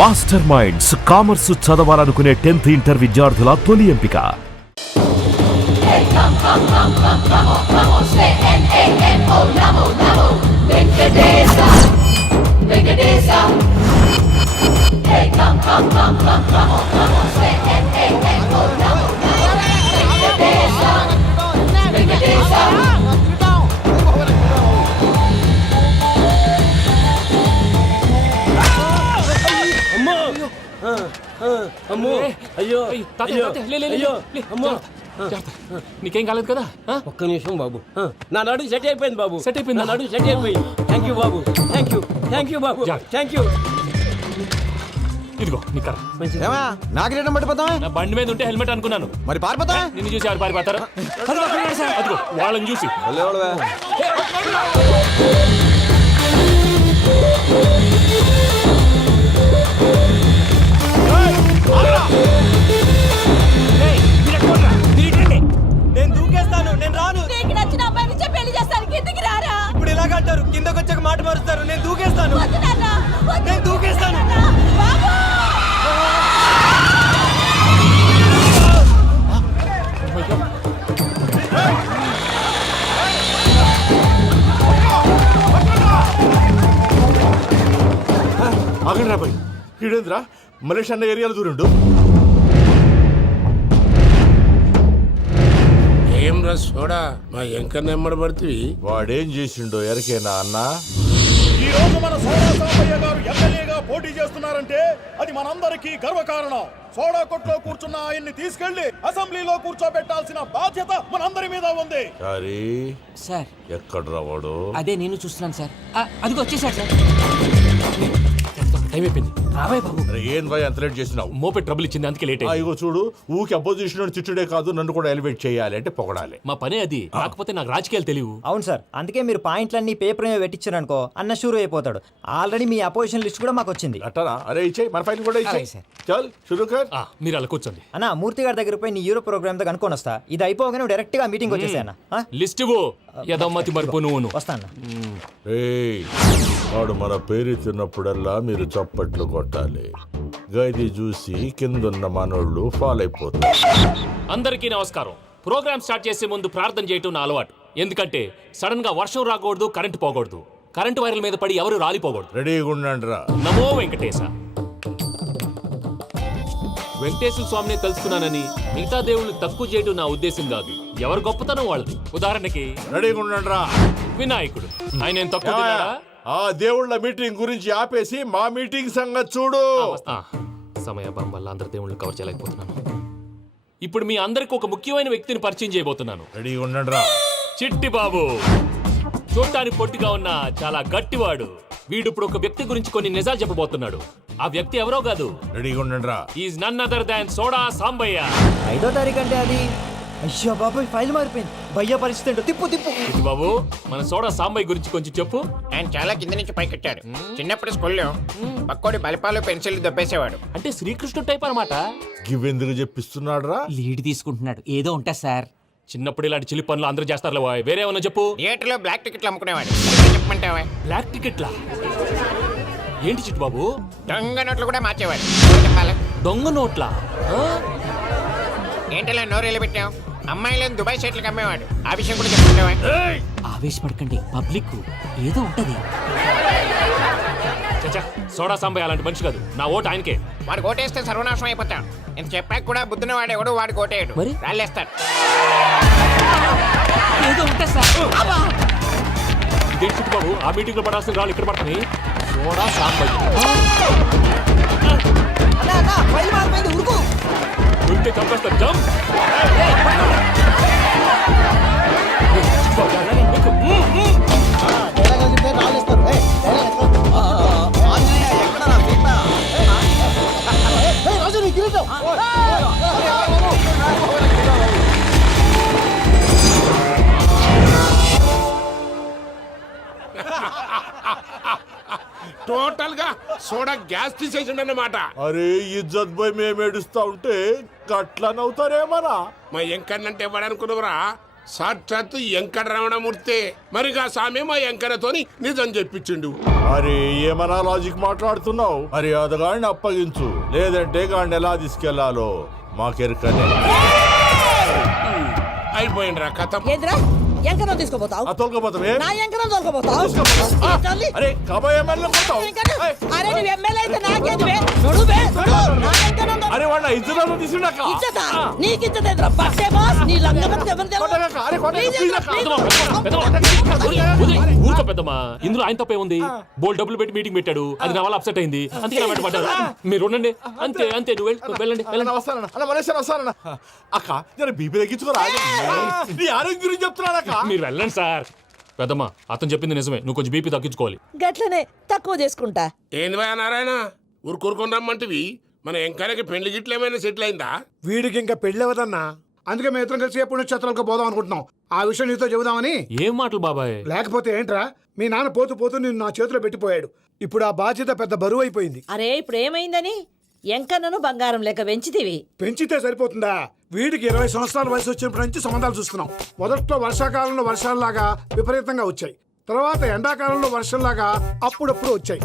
Master minds commerce చదవాలనుకునే 10th inter విద్యార్థుల తొలి ఎంపిక. నీకేం కాలేదు కదా? ఒక్క నిమిషం బాబు, నా నడు సెట్ అయిపోయింది బాబు. సెట్ అయిపోయింది, నా నడు సెట్ అయిపోయింది. Thank you Babu, thank you, thank you Babu, thank you. ఇదిగో నీ కర్ర. నాకు రేటం పట్టిపోతావా? నా బండి మీద ఉంటే హెల్మెట్ అనుకున్నాను. మరి పారిపోతా? నిన్ను చూసి ఎవరు పారిపోతారు? అదిగో వాళ్ళని చూసి. నేను దూకేస్తాను, నేను రాను. నీకు నచ్చిన అబ్బాయి నుంచే పెళ్లి చేస్తాను, కిందకి రారా. ఇప్పుడు ఇలాగంటారు, కిందకి వచ్చాక మాట మారుస్తారు. నేను దూకేస్తాను, వద్దు నాన్న, వద్దు. నేను దూకేస్తాను. బాబు! ఆగండి రాబాయ్, ఈడేంద్రా మలేషియా అన్న ఏరియాలో దూరిండు. ఏం రా సోడా, మా ఎంకన్న ఎమ్మడబడుతుంది. వాడేం చేసిండో ఎరకేనా అన్న? ఈ రోజు మన సోడా సాంబయ్య గారు ఎమ్మెల్యేగా పోటీ చేస్తున్నారంటే అది మనందరికీ గర్వకారణం. సోడా కొట్లో కూర్చున్న ఆయన్ని తీసుకెళ్లి అసెంబ్లీలో కూర్చోబెట్టాల్సిన బాధ్యత మనందరి మీద ఉంది. సారీ సార్, ఎక్కడ రావాడు? అదే నేను చూస్తున్నాను సార్. అదిగో వచ్చేసారు సార్. టైం అయిపోయింది. రాబాయ్ బాబు. ఏం భయ ఎంత లేట్ చేసినావు? మోపే ట్రబుల్ ఇచ్చింది, అందుకే లేట్ అయింది. ఇగో చూడు, ఊకి అపోజిషన్ తిట్టుడే కాదు, నన్ను కూడా ఎలివేట్ చేయాలి అంటే పొగడాలి. మా పనే అది. కాకపోతే నాకు రాజకీయాలు తెలియవు. అవును సార్, అందుకే మీరు పాయింట్లన్నీ పేపర్ మీద పెట్టించారనుకో అన్న షూర్ అయిపోతాడు. ఆల్రెడీ మీ అపోజిషన్ లిస్ట్ కూడా మాకు వచ్చింది. అట్టనా? అరే ఇచ్చేయి, మన ఫైల్ కూడా ఇచ్చేయి. చల్ షురూ కర్. మీరు అలా కూర్చోండి. అన్న మూర్తి గారి దగ్గర పోయి నీ యూరో ప్రోగ్రామ్ దగ్గర అనుకోని వస్తా. ఇది అయిపోగానే డైరెక్ట్ గా మీటింగ్ వచ్చేసాను. లిస్ట్ ఇవ్వు. యదమ్మతి మరిపో నువ్వు. వస్తాను. వాడు మన పేరు తిన్నప్పుడల్లా మీరు చప్పట్లు కొట్టాలి. గది చూసి కిందున్న మనోళ్ళు ఫాలో అయిపోతారు. అందరికీ నమస్కారం. ప్రోగ్రామ్ స్టార్ట్ చేసే ముందు ప్రార్థన చేయటం నా అలవాటు. ఎందుకంటే సడన్ గా వర్షం రాకూడదు, కరెంటు పోకూడదు, కరెంటు వైర్ల మీద పడి ఎవరు రాలిపోకూడదు. రెడీగా ఉండండి రా. నమో వెంకటేశ. వెంకటేశ్వర స్వామిని తెలుసుకున్నానని మిగతా దేవుళ్ళు తక్కువ చేయడం నా ఉద్దేశం కాదు. ఎవరు గొప్పతనం వాళ్ళది. ఉదాహరణకి రెడీగా ఉండండి రా. వినాయకుడు, ఆయన ఏం తక్కువ తిన్నాడా? ఆ దేవుళ్ళ మీటింగ్ గురించి ఆపేసి మా మీటింగ్ సంగతి చూడు. సమయాభావం వల్ల అందరి దేవుళ్ళు కవర్ చేయలేకపోతున్నాను. ఇప్పుడు మీ అందరికి ఒక ముఖ్యమైన వ్యక్తిని పరిచయం చేయబోతున్నాను. రెడీగా ఉండండి రా. చిట్టి బాబు. చూడటానికి పొట్టిగా ఉన్న చాలా గట్టివాడు. వీడు ఇప్పుడు ఒక వ్యక్తి గురించి కొన్ని నిజాలు చెప్పబోతున్నాడు. ఆ వ్యక్తి ఎవరో కాదు. రెడీగా ఉండండి రా. Is none other than soda Sambayya. 5వ తారీఖు అంటే అది. అయ్యో బాబాయ్, ఫైల్ మారిపోయింది. భయ్య పరిస్థితి ఏంటో తిప్పు తిప్పు. చిట్టి బాబు, మన సోడా సాంబయ్య గురించి కొంచెం చెప్పు. ఆయన చాలా కింద నుంచి పైకెట్టాడు. చిన్నప్పుడు స్కూల్లో పక్కోడి బలిపాలు పెన్సిల్ దొబ్బేసేవాడు. అంటే శ్రీకృష్ణుడు టైప్ అనమాట. గివెందుకు చెప్పిస్తున్నాడు రా? లీడ్ తీసుకుంటున్నాడు. ఏదో ఉంటా సార్. చిన్నప్పుడు ఇలాంటి చిలి పనులు అందరూ చేస్తారు. వేరే ఏమన్నా చెప్పు. థియేటర్లో బ్లాక్ టికెట్లు అమ్ముకునేవాడు. చెప్పమంటావా? బ్లాక్ టికెట్లా? ఏంటి చిట్టు బాబు? దొంగ నోట్లు కూడా మార్చేవాడు. దొంగ నోట్లా? ఏంటలా నోరేళ్ళు పెట్టావు? అమ్మాయిలను దుబాయ్ సైట్లకు అమ్మేవాడు. ఆ విషయం కూడా చెప్పమంటావా? ఆవేశపడకండి, పబ్లిక్ ఏదో ఉంటది. సోడా సాంబయ్య అలాంటి మనిషి కాదు. నా ఓటు ఆయనకే. వాడు ఓటేస్తే సర్వనాశనం అయిపోతాడు. ఇంత చెప్పాక కూడా బుద్ధిన వాడు ఎవడు వాడు ఓటేయడు. మరి? రాళ్ళేస్తాడు. ఏదో ఉంటా సార్. ఇదేంటి చిట్టు బాబు, ఆ మీటింగ్ లో పడాల్సిన రాళ్ళు ఇక్కడ పడుతుంది. సోడా సాంబయ్య ఉంటే కంపేస్తారు. జంప్. టోటల్ గా సోడా గ్యాస్ తీసేసిండు అన్నమాట. అరే ఇజ్జత్ పోయి మేము ఏడుస్తా ఉంటే గట్లా నవ్వుతారేమరా? మా ఎంకన్నంటే ఎవడనుకున్నావురా? సాక్షాత్తు వెంకట రమణమూర్తి మరిగా సామె మా వెంకన్నతోని నిజం చెప్పించిండు. అరే ఏమన్నా లాజిక్ మాట్లాడుతున్నావు? మరి అదగాడిని అప్పగించు, లేదంటే గాడిని ఎలా తీసుకెళ్లాలో మాకెరకనే. అయిపోయిండ్రా కథ. ఏంద్రా ఎంకరం తీసుకోపోతావు తోలుకోపోతావే? నా ఎంకరం తోలుకోపోతావు అరే కాబోయే ఎమ్మెల్యే కొడతావు. అరే నువ్వు ఎమ్మెల్యే అయితే నాకేంటివే నడువే నడు నా ఎంకరం అరే వాడిన ఇజ్జత్ తీసుకున్నాక ఇచ్చతా నీకు ఇచ్చతేంద్రా బట్టే బాస్ నీ లంగబట్టి ఎవరు ఊరుకో పెద్దమ్మా, ఇందులో ఆయన తప్పే ఉంది. బోల్ డబ్బులు పెట్టి మీటింగ్ పెట్టాడు, అది నా వల్ల అప్సెట్ అయింది, అందుకే నా వెంట పడ్డాడు. మీరు ఉండండి, అంతే అంతే, నువ్వు వెళ్ళండి వెళ్ళండి. వస్తానన్న అక్క జర బీపీ తగ్గించుకోరా. నీ ఆరోగ్యం గురించి చెప్తున్నానక్క. మీరు వెళ్ళండి సార్. పెద్దమ్మా అతను చెప్పింది నిజమే, నువ్వు కొంచెం బీపీ తగ్గించుకోవాలి. గట్లనే తక్కువ చేసుకుంటా. ఏంది భయ నారాయణ ఊరుకూరుకొని రమ్మంటివి? మన వెంకన్నకి పెళ్లి గిట్లు ఏమైనా సెటిల్ అయిందా? వీడికి ఇంకా పెళ్ళి అవ్వదన్నా, అందుకే మేము ఇద్దరం కలిసి పుణ్యక్షేత్రాలకు పోదాం అనుకుంటున్నాం. ఆ విషయం నీతో చెబుదామని. ఏం మాటలు బాబాయ్? లేకపోతే ఏంట్రా, మీ నాన్న పోతూ పోతూ నిన్ను నా చేతిలో పెట్టిపోయాడు. ఇప్పుడు ఆ బాధ్యత పెద్ద బరువు అయిపోయింది. అరే ఇప్పుడు ఏమైందని ఎంకన్నను బంగారం లెక్క పెంచితివి. పెంచితే సరిపోతుందా? వీడికి 20 సంవత్సరాల వయసు వచ్చినప్పటి నుంచి సంబంధాలు చూస్తున్నాం. మొదట్లో వర్షాకాలంలో వర్షాలలాగా విపరీతంగా వచ్చాయి, తర్వాత ఎండాకాలంలో వర్షంలాగా అప్పుడప్పుడు వచ్చాయి.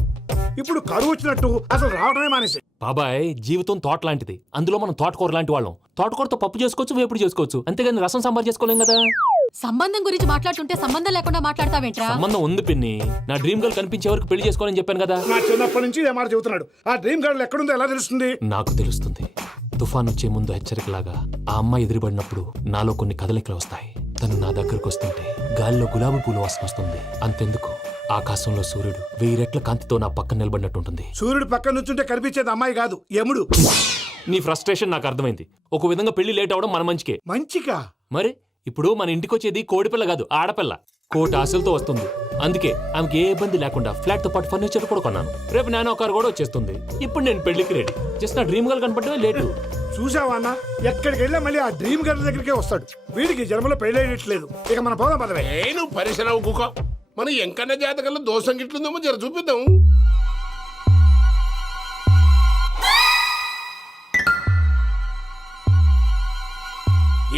ఇప్పుడు కరువు వచ్చినట్టు అసలు రావడమే మానేసి. బాబాయ్ జీవితం తోట లాంటిది, అందులో మనం తోటకూర లాంటి వాళ్ళం. తోటకూరతో పప్పు చేసుకోవచ్చు, వేపుడు చేసుకోవచ్చు, అంతేగాని రసం సాంబార్ చేసుకోలేం కదా. సంబంధం గురించి మాట్లాడుతుంటే సంబంధం లేకుండా మాట్లాడతావేంట్రా? సంబంధం ఉంది పిన్ని, నా డ్రీమ్ గర్ల్ కనిపించే వరకు పెళ్లి చేసుకోవాలని చెప్పాను కదా. నా చిన్నప్పటి నుంచి ఏ మాట చెబుతున్నాడు. ఆ డ్రీమ్ గర్ల్ ఎక్కడుందో ఎలా తెలుస్తుంది? నాకు తెలుస్తుంది. తుఫాన్ వచ్చే ముందు హెచ్చరికలాగా ఆ అమ్మాయి ఎదురుపడినప్పుడు నాలో కొన్ని కదలికలు వస్తాయి. తను నా దగ్గరకు వస్తుంటే గాలిలో గులాబీ పూలు వాసన వస్తుంది. అంతెందుకు, ఆకాశంలో సూర్యుడు 1000 రెట్ల కాంతితో నా పక్కన నిలబడినట్టుంటుంది. సూర్యుడు పక్కన నుంచుంటే కనిపించేది అమ్మాయి కాదు, యముడు. నీ ఫ్రస్ట్రేషన్ నాకు అర్థమైంది. ఒక విధంగా పెళ్లి లేట్ అవడం మన మంచికే. మంచిగా? మరి ఇప్పుడు మన ఇంటికి వచ్చేది కోడిపిల్ల కాదు, ఆడపిల్ల. కోటి ఆశలతో వస్తుంది. అందుకే ఆమెకి ఏ ఇబ్బంది లేకుండా ఫ్లాట్ తో పాటు ఫర్నిచర్ కూడా కొన్నాను. రేపు నానో కారు కూడా వచ్చేస్తుంది. ఇప్పుడు నేను పెళ్లికి రెడీ. జస్ట్ నా డ్రీమ్ గర్ల్ కనపడమే లేటు. చూసావా అన్న, ఎక్కడికి వెళ్ళా మళ్ళీ ఆ డ్రీమ్ గర్ల్ దగ్గరికే వస్తాడు. వీడికి జన్మలో పెళ్ళేయట్లేదు. ఇక మన పోదాం పదవే. నేను పరిశ్రమ కుక మన వెంకన్న జాతకంలో దోషం గిట్లుందేమో జర చూపిద్దాం.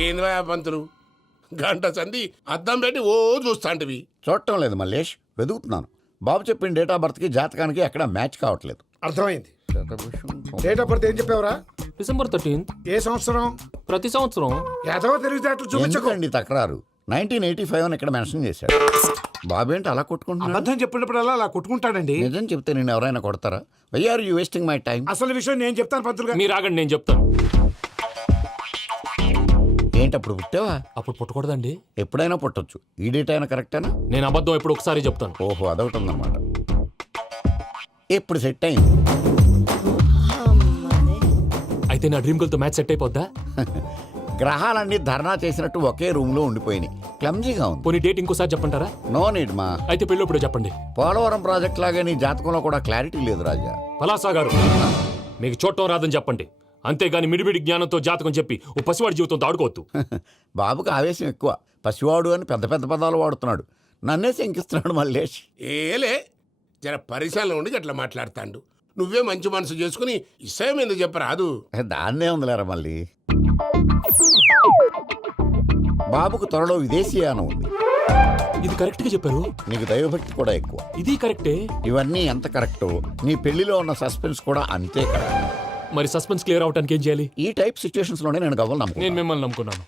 ఏంది భయ పంతులు, గంట సంధి అద్దం పెట్టి ఓ చూస్తాంటివి? చూడటం లేదు మల్లేష్, వెతుకుతున్నాను. బాబు చెప్పిన డేట్ ఆఫ్ బర్త్కి జాతకానికి ఎక్కడ మ్యాచ్ కావట్లేదు. అర్థమైంది. డేట్ ఆఫ్ బర్త్ ఏం చెప్పావురా? December 13th. ఏ సంవత్సరం? ప్రతి సంవత్సరం. ఏదో తెలివితేటలు చూపించకండి. ఎందుకండి తక్రారు? 1985 అని ఇక్కడ మెన్షన్ చేశాడు. బాబు ఏంటి అలా కొట్టుకుంటున్నాడు? అబద్ధం చెప్పినప్పుడల్లా అలా కొట్టుకుంటాడండి. నిజం చెప్తే నేను ఎవరైనా కొడతారా? Why are you wasting my time? అసలు విషయం నేను చెప్తాను పంతులు గారు. మీరు ఆగండి, నేను చెప్తాను. ఏంటి అప్పుడు పుట్టావా? అప్పుడు పుట్టకూడదండి. ఎప్పుడైనా పుట్టొచ్చు. ఈ డేట్ అయినా కరెక్టేనా? నేను అబద్ధం ఎప్పుడు ఒకసారి చెప్తాను. ఓహో, అదొకటి ఉందన్నమాట. ఇప్పుడు సెట్ అయింది. అయితే నా డ్రీమ్ గర్ల్ తో మ్యాచ్ సెట్ అయిపోద్దా? గ్రహాలన్నీ ధర్నా చేసినట్టు ఒకే రూమ్ లో ఉండిపోయినాయి. క్లమ్జీగా ఉంది. పోనీ డేట్ ఇంకోసారి చెప్పంటారా? నో నీడ్ మా. అయితే పెళ్ళప్పుడు చెప్పండి. పోలవరం ప్రాజెక్ట్ లాగే నీ జాతకంలో కూడా క్లారిటీ లేదు రాజా. పలాసా గారు, మీకు చూడటం రాదని చెప్పండి, అంతేగాని మిడిమిడి జ్ఞానంతో జాతకం చెప్పి ఓ పసివాడి జీవితంతో ఆడుకోవద్దు. బాబుకి ఆవేశం ఎక్కువ. పసివాడు అని పెద్ద పెద్ద పదాలు వాడుతున్నాడు. నన్నే శంకిస్తున్నాడు మల్లేష్. ఏలే జర పరిశ్రమలో ఉండి అట్లా మాట్లాడతాండు. నువ్వే మంచి మనసు చేసుకుని ఇష్టం ఎందుకు చెప్పరాదు? దాన్నే ఉందిలేరా మళ్ళీ. బాబుకు త్వరలో విదేశీయానం ఉంది. ఇది కరెక్ట్ గా చెప్పారు. నీకు దైవభక్తి కూడా ఎక్కువ. ఇది కరెక్టే. ఇవన్నీ ఎంత కరెక్టో నీ పెళ్లిలో ఉన్న సస్పెన్స్ కూడా అంతే కరెక్ట్. మరి సస్పెన్స్ క్లియర్ అవడానికి ఏం చేయాలి? ఈ టైప్ సిచ్యువేషన్స్ లోనే నేను గవ్వలు నేను నమ్ముకున్నాను. మిమ్మల్ని నమ్ముకున్నాను.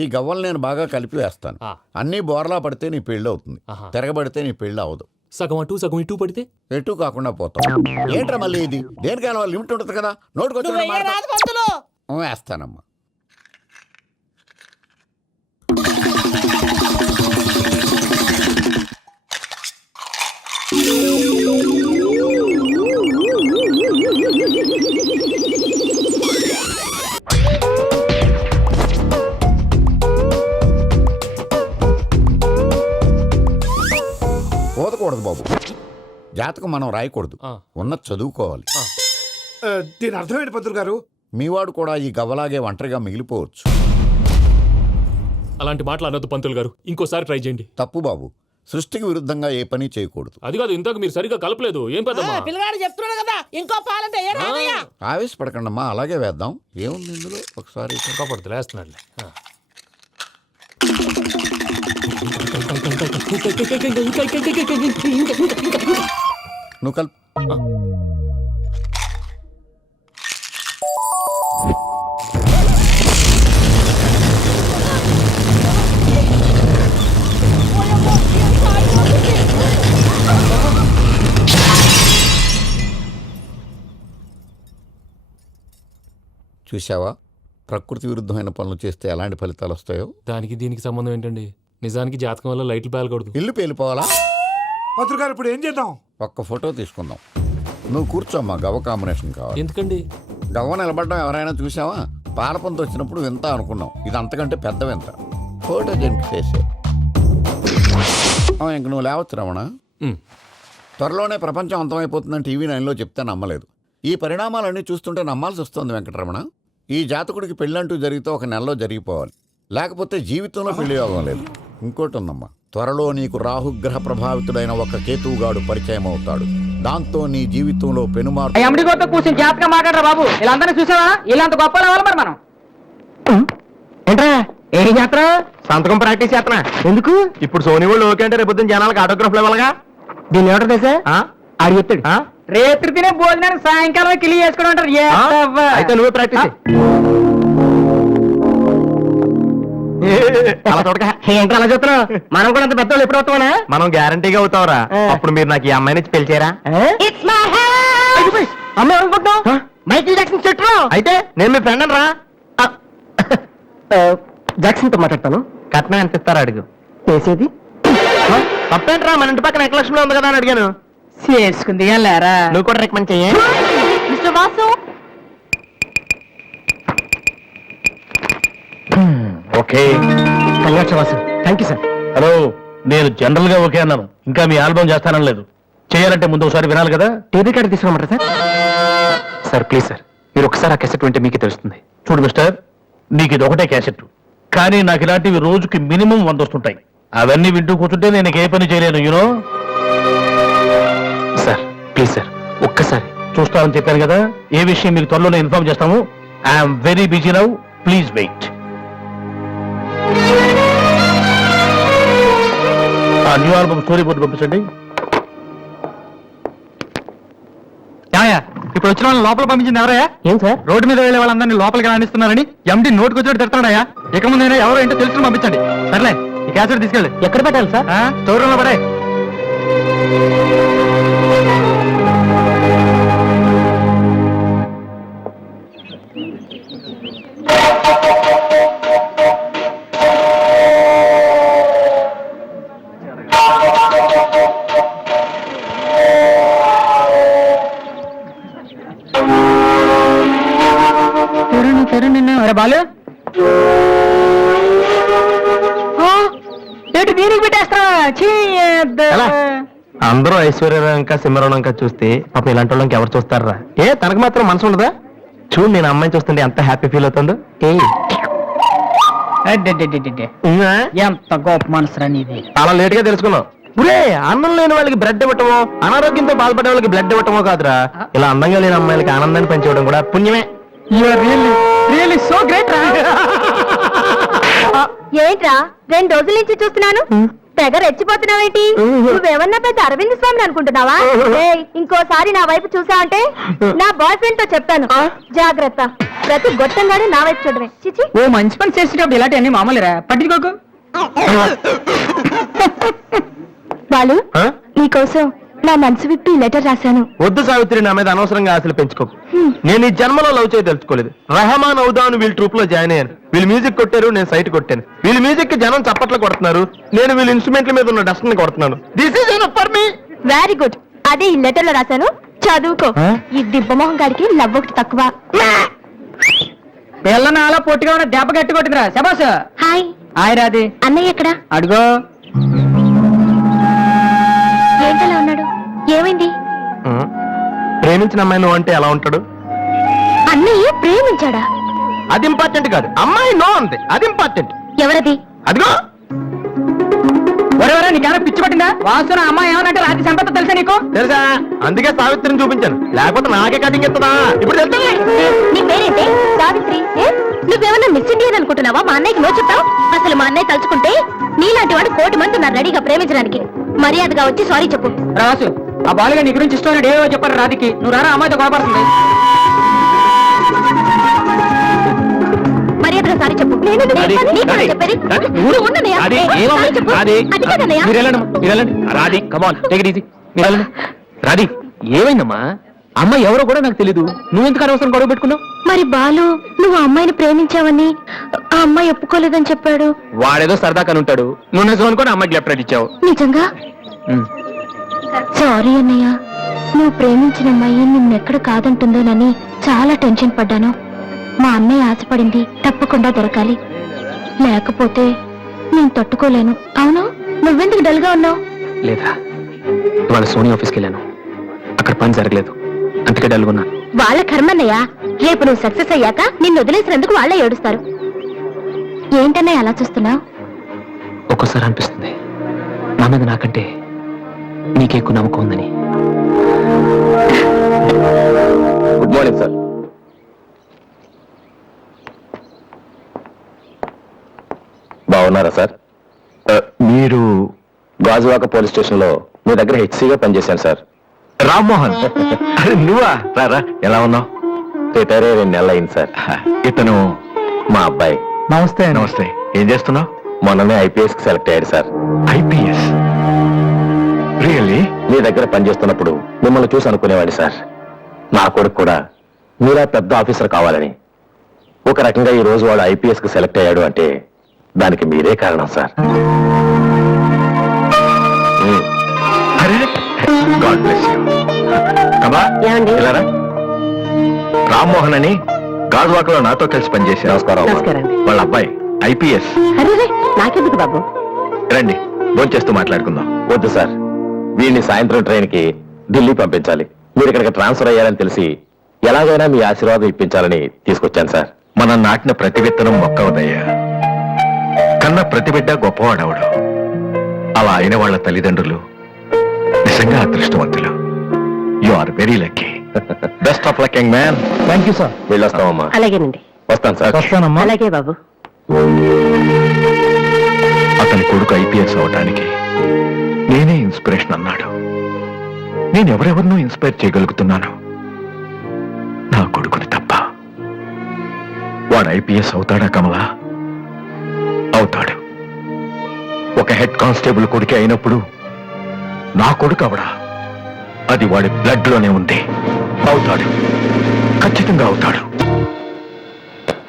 ఈ గవ్వలు నేను బాగా కలిపి వేస్తాను. అన్నీ బోర్లా పడితే నీ పెళ్లి అవుతుంది, ఆహా. తిరగబడితే నీ పెళ్లి అవదు. సగం అటు సగం ఇటు పడితే ఎటు కాకుండా పోతాం. ఏంట్రా మళ్ళీ ఇది? దేనికైనా లిమిట్ ఉంటుంది కదా. నోటుకొచ్చిన రాదు పంతులు. వేస్తానమ్మా. పోదకూడదు బాబు. జాతకం మనం రాయకూడదు, ఉన్నది చదువుకోవాలి. దీని అర్థమైంది పంతులు గారు. మీవాడు కూడా ఈ గవ్వలాగే ఒంటరిగా మిగిలిపోవచ్చు. అలాంటి మాటలు అనొద్దు పంతులు గారు, ఇంకోసారి ట్రై చేయండి. తప్పు బాబు. సృష్టికి విరుద్ధంగా ఏ పని చేయకూడదు. అది కాదు, ఇంతకు మీరు సరిగా కలపలేదు. ఏం పెద్దమ్మా? పిల్లగాడు చెప్తున్నాడు కదా, ఇంకో పాలంటే ఏ రాదయ్యా. ఆవేశపడకండమ్మా, అలాగే వేద్దాం. ఏముంది ఇందులో? ఒకసారి కాపాడుతు లేస్తున్నాడులే. నువ్వు కల్ చూసావా, ప్రకృతి విరుద్ధమైన పనులు చేస్తే ఎలాంటి ఫలితాలు వస్తాయో. దానికి దీనికి సంబంధం ఏంటండి? నిజానికి జాతకం వల్ల లైట్లు పేలకూడదు. ఇల్లు పేలిపోవాలా? పంతులు గారు ఇప్పుడు ఏం చేద్దాం? ఒక్క ఫోటో తీసుకుందాం. నువ్వు కూర్చోమ్మా, గవ్వ కాంబినేషన్ కావాలి. ఎందుకండి? గవ్వ నిలబడడం ఎవరైనా చూసావా? పాలపంత వచ్చినప్పుడు వింత అనుకున్నాం, ఇది అంతకంటే పెద్ద వింత. ఫోటో దీనికి చేసే ఇంక నువ్వు లేవచ్చు రమణ. త్వరలోనే ప్రపంచం అంతమైపోతుందని టీవీ 9లో చెప్తే నమ్మలేదు. ఈ పరిణామాలన్నీ చూస్తుంటే నమ్మాల్సి వస్తుంది వెంకటరమణ. ఈ జాతకుడికి పెళ్ళంటూ జరిగితే ఒక నెలలో జరిగిపోవాలి, లేకపోతే జీవితంలో పెళ్లి యోగం లేదు. ఇంకోటి ఉందమ్మా, త్వరలో నీకు రాహుగ్రహ ప్రభావితుడైన ఒక కేతువుగాడు పరిచయం అవుతాడు. దాంతో నీ జీవితంలో పెనుమార్పు. అమ్మడితో కూర్చొని జాతకం మాట్లాడరా బాబు. వీళ్ళందరినీ చూసావా? ఇలాంత గొప్ప రావాలి మరి మనం. ఏంట్రా ఏ జాతర? సంతకం ప్రాక్టీస్ చేస్తున్నా. ఎందుకు? ఇప్పుడు సోనీ వాళ్ళు ఓకే అంటే రేపు జనాలకు ఆటోగ్రాఫ్లు ఇవ్వాలగా. దీన్ని ఏమంటారు తెలుసా? ఆడు చెప్తాడు. రేత్రి తినే భోజనానికి సాయంకాలం కిలి చేసుకోవడం అంటారు. అయితే నువ్వే ప్రాక్టీస్. ఏంటి అలా చెప్తున్నావు? మనం కూడా అంత పెద్దవాళ్ళు ఎప్పుడు అవుతామా? మనం గ్యారంటీగా అవుతావరా. అప్పుడు మీరు నాకు ఈ అమ్మాయి నుంచి పిలిచారా? అమ్మాయి అనుకుంటున్నావు? మైకిల్ జాక్సన్ చెట్టు. అయితే నేను మీ ఫ్రెండ్ రా. జాక్సన్ తో మాట్లాడతాను. కట్నం ఎంత ఇస్తారా అడుగు. చేసేది తప్పేంట్రా, మన ఇంటి పక్కన ఎక్లక్ష్మిలో ఉంది కదా అని అడిగాను. చేసుకుంది లేరా. నువ్వు కూడా రికమెండ్ చెయ్యి. Mister Vasu. Okay Vasu, thank you sir. Hello, నేను జనరల్ గా ఓకే అన్నాను, ఇంకా మీ ఆల్బమ్ చేస్తానని లేదు. చేయాలంటే ముందు ఒకసారి వినాలి కదా. టీవీ కార్డు తీసుకురమ్మంటారా సార్? సార్ ప్లీజ్ సార్, మీరు ఒకసారి ఆ క్యాసెట్ వింటే మీకే తెలుస్తుంది. చూడు మిస్టర్, నీకు ఇది ఒకటే క్యాసెట్, కానీ నాకు ఇలాంటివి రోజుకి మినిమం 100 వస్తుంటాయి. అవన్నీ వింటూ కూర్చుంటే నేను ఏ పని చేయలేను. యూనో సార్ ప్లీజ్ సార్, ఒక్కసారి చూస్తానని చెప్పాను కదా. ఏ విషయం మీకు త్వరలోనే ఇన్ఫార్మ్ చేస్తాము. I'm very busy now, please wait. ఆ న్యూ ఆల్బమ్ స్టోరీ బోర్డు పంపించండి. ఇప్పుడు వచ్చిన వాళ్ళని లోపల పంపించింది ఎవరయ్యా? ఏం సార్? రోడ్డు మీద వెళ్ళే వాళ్ళందరినీ లోపలికి రాణిస్తున్నారని ఎండి నోటుకు వచ్చి తిడతాడయ్యా. ఇక ముందైనా ఎవరో ఏంటో తెలుసుకుని పంపించండి. సర్లే, ఈ క్యాసెట్ తీసుకెళ్ళి ఎక్కడ పెట్టాలి సార్? స్టోర్ రూమ్ లో పడే. బాలు ఏంటి దీనికి పెట్టేస్తా? అందరూ ఐశ్వర్యరంక సింహరణంక చూస్తే పాప ఇలాంటి వాళ్ళకి ఎవరు చూస్తారా? ఏ తనకు మాత్రం మనసు ఉండదా? చూడు, నేను అమ్మాయిని చూస్తుంటే ఎంత హ్యాపీ ఫీల్ అవుతుందో. ఎంత గొప్ప మనసు నీది. చాలా లేట్ గా తెలుసుకున్నావు. ఒరే, అన్నం లేని వాళ్ళకి బ్లడ్ ఇవ్వటమో, అనారోగ్యంతో బాధపడే వాళ్ళకి బ్లడ్ ఇవ్వటమో కాదురా, ఇలా అందంగా లేని అమ్మాయిలకి ఆనందాన్ని పెంచడం కూడా పుణ్యమే. సో గ్రేట్ రా. ఏంట్రా 2 రోజుల నుంచి చూస్తున్నాను, తెగ రెచ్చిపోతున్నావేంటి? నువ్వేమన్నా పెద్ద అరవింద్ స్వామిని అనుకుంటున్నావా? ఇంకోసారి నా వైపు చూసావంటే నా బాయ్ ఫ్రెండ్ తో చెప్తాను, జాగ్రత్త. ప్రతి గొట్టంగానే నా వైపు చూడమే. చిచి, ఓ మంచి పని చేసేటప్పుడు ఇలాంటి అన్ని మామూలురా, పట్టించుకోకు. బాలు, నీకోసం నా మనసు విప్పి లెటర్ రాశాను. వద్దు సావిత్రి, నా మీద అనవసరంగా ఆశలు పెంచుకోకు. నేను ఈ జన్మలో లవ్ చేయ తెలుసుకోలేదు. రెహమాన్ అవుదాను వీళ్ళ ట్రూప్ లో జాయిన్ అయ్యాను. వీళ్ళు మ్యూజిక్ కొట్టారు, నేను సైట్ కొట్టాను. వీళ్ళ మ్యూజిక్ కి జనం చప్పట్లు కొడుతున్నారు, నేను వీళ్ళ ఇన్స్ట్రుమెంట్ల మీద ఉన్న డస్ట్ ని కొడుతున్నాను. This is enough for me. Very good, అదే ఈ లెటర్ లో రాశాను, చదువుకో. ఈ దిబ్బమోహం గారికి లవ్ ఒకటి తక్కువ. పిల్లని అలా పొట్టిగా ఉన్న దెబ్బ గట్టి కొట్టిందిరా. శబాస్. హాయ్. హాయ్ రాది. అన్నయ్య ఎక్కడ? అడుగో. ఏంటలా ఉన్నాడు? ఏమైంది? ప్రేమించిన అమ్మాయి నువ్వు అంటే ఎలా ఉంటాడు? అన్నయ్య ప్రేమించాడా? అది ఇంపార్టెంట్ కాదు, అమ్మాయి నో అంతే, అది ఇంపార్టెంట్. ఎవరది? అదిగో. ఎవరెవరా, నీకేమైనా పిచ్చి పట్టిందా? వాసున అమ్మాయి ఏమనంటే రాత్రి సంపద తెలుసా నీకు? తెలుసా, అందుకే సావిత్రిని చూపించాను, లేకపోతే నాకే కటింగ్ ఎత్తుందా. ఇప్పుడు తెలుసు. నీ పేరేంటి? సావిత్రి. నువ్వేమన్నా మిస్ ఇండియన్ అనుకుంటున్నావా మా అన్నయ్యకి నో చెప్తావు? అసలు మా అన్నయ్య తలుచుకుంటే నీలాంటి వాడు 1,000,000 మంది ఉన్నారు రెడీగా ప్రేమించడానికి. మర్యాదగా వచ్చి సారీ చెప్పు. రాసు ఆ బాలుగా నీ గురించి ఇష్టం ఏవో చెప్పారు రాధికి. నువ్వు రారా అమ్మాయితో గొడవపడుతుంది. మర్యాదగా సారీ చెప్పు. చెప్పేది నువ్వు ఉండనయ్యా. సారీ చెప్పు. అది కదన్నయ్యా. Radhi come on take it easy. Radhi ఏమైందమ్మా? అమ్మ ఎవరో కూడా నాకు తెలీదు. నువ్వెందుకు అనవసరం గొడవ పెట్టుకున్నావు? మరి బాలు నువ్వు ఆ అమ్మాయిని ప్రేమించావని ఆ అమ్మాయి ఒప్పుకోలేదని చెప్పాడు. వాడేదో సరదా కని ఉంటాడు. నువ్వు నిజం అనుకోని అమ్మాయికి లెఫ్ట్ ఇచ్చావు. నిజంగా సారీ అన్నయ్య. నువ్వు ప్రేమించిన అమ్మాయి నిన్నెక్కడ కాదంటుందోనని చాలా టెన్షన్ పడ్డాను. మా అన్నయ్య ఆశపడింది తప్పకుండా దొరకాలి, లేకపోతే నేను తట్టుకోలేను. అవును, నువ్వెందుకు డల్ గా ఉన్నావు? లేదా ఇవాళ సోనీ ఆఫీస్కి వెళ్ళాను, అక్కడ పని జరగలేదు, అందుకే డల్గున్నా. వాళ్ళ కర్మన్నయ్య. రేపు నువ్వు సక్సెస్ అయ్యాక నిన్ను వదిలేసినందుకు వాళ్ళే ఏడుస్తారు. ఏంటన్నయ్య అలా చూస్తున్నావు? ఒక్కోసారి అనిపిస్తుంది నా మీద నాకంటే నీకే ఎక్కువ నమ్మకం ఉందని. Good morning sir. బాగున్నారా సార్? మీరు గాజువాక పోలీస్ స్టేషన్ లో మీ దగ్గర హెచ్సీగా పనిచేశాను సార్. రామ్మోహన్ నువ్వా? రారా, ఎలా ఉన్నావు? రిటైర్ 2 నెలలు అయింది సార్. ఇతను మా అబ్బాయి. నమస్తే. నమస్తే. ఏం చేస్తున్నావు? మొన్ననే ఐపీఎస్ కి సెలెక్ట్ అయ్యాడు సార్. ఐపీఎస్? రియల్లీ? మీ దగ్గర పనిచేస్తున్నప్పుడు మిమ్మల్ని చూసి అనుకునేవాడి సార్, నా కొడుకు కూడా మీరా పెద్ద ఆఫీసర్ కావాలని. ఒక రకంగా ఈ రోజు వాడు ఐపీఎస్ కి సెలెక్ట్ అయ్యాడు అంటే దానికి మీరే కారణం sir. God bless you. Rammohan అని గాజువాకలో నాతో కలిసి పనిచేసి. నమస్కారం. వాళ్ళ అబ్బాయి ఐపీఎస్. నాకెందుకు బాబు? రండి, భోంచేస్తూ మాట్లాడుకుందాం. వద్దు సార్, వీడిని సాయంత్రం ట్రైన్ కి ఢిల్లీ పంపించాలి. మీరు ఇక్కడికి ట్రాన్స్ఫర్ అయ్యారని తెలిసి ఎలాగైనా మీ ఆశీర్వాదం ఇప్పించాలని తీసుకొచ్చాను సార్. మనం నాటిన ప్రతి విత్తనం మొక్క ఉదయ్యా, కన్న ప్రతి బిడ్డ గొప్పవాడవడు. అలా అయిన వాళ్ళ తల్లిదండ్రులు నిజంగా అదృష్టవంతులు. You are very lucky. Best of luck young man. Thank you sir. వెళ్ళొస్తామమ్మా. అలాగేనండి. వస్తాను సార్. వస్తానమ్మా. అలాగే బాబు. అతని కొడుకు ఐపీఎస్ అవటానికి నేనే ఇన్స్పిరేషన్ అన్నాడు. నేను ఎవరెవరినో ఇన్స్పైర్ చేయగలుగుతున్నాను, నా కొడుకుని తప్ప. వాడు ఐపీఎస్ అవుతాడా కమలా? అవుతాడు. ఒక హెడ్ కానిస్టేబుల్ కొడుకే అయినప్పుడు నా కొడుకు అవడా? అది వాడి బ్లడ్ లోనే ఉంది. అవుతాడు, ఖచ్చితంగా అవుతాడు.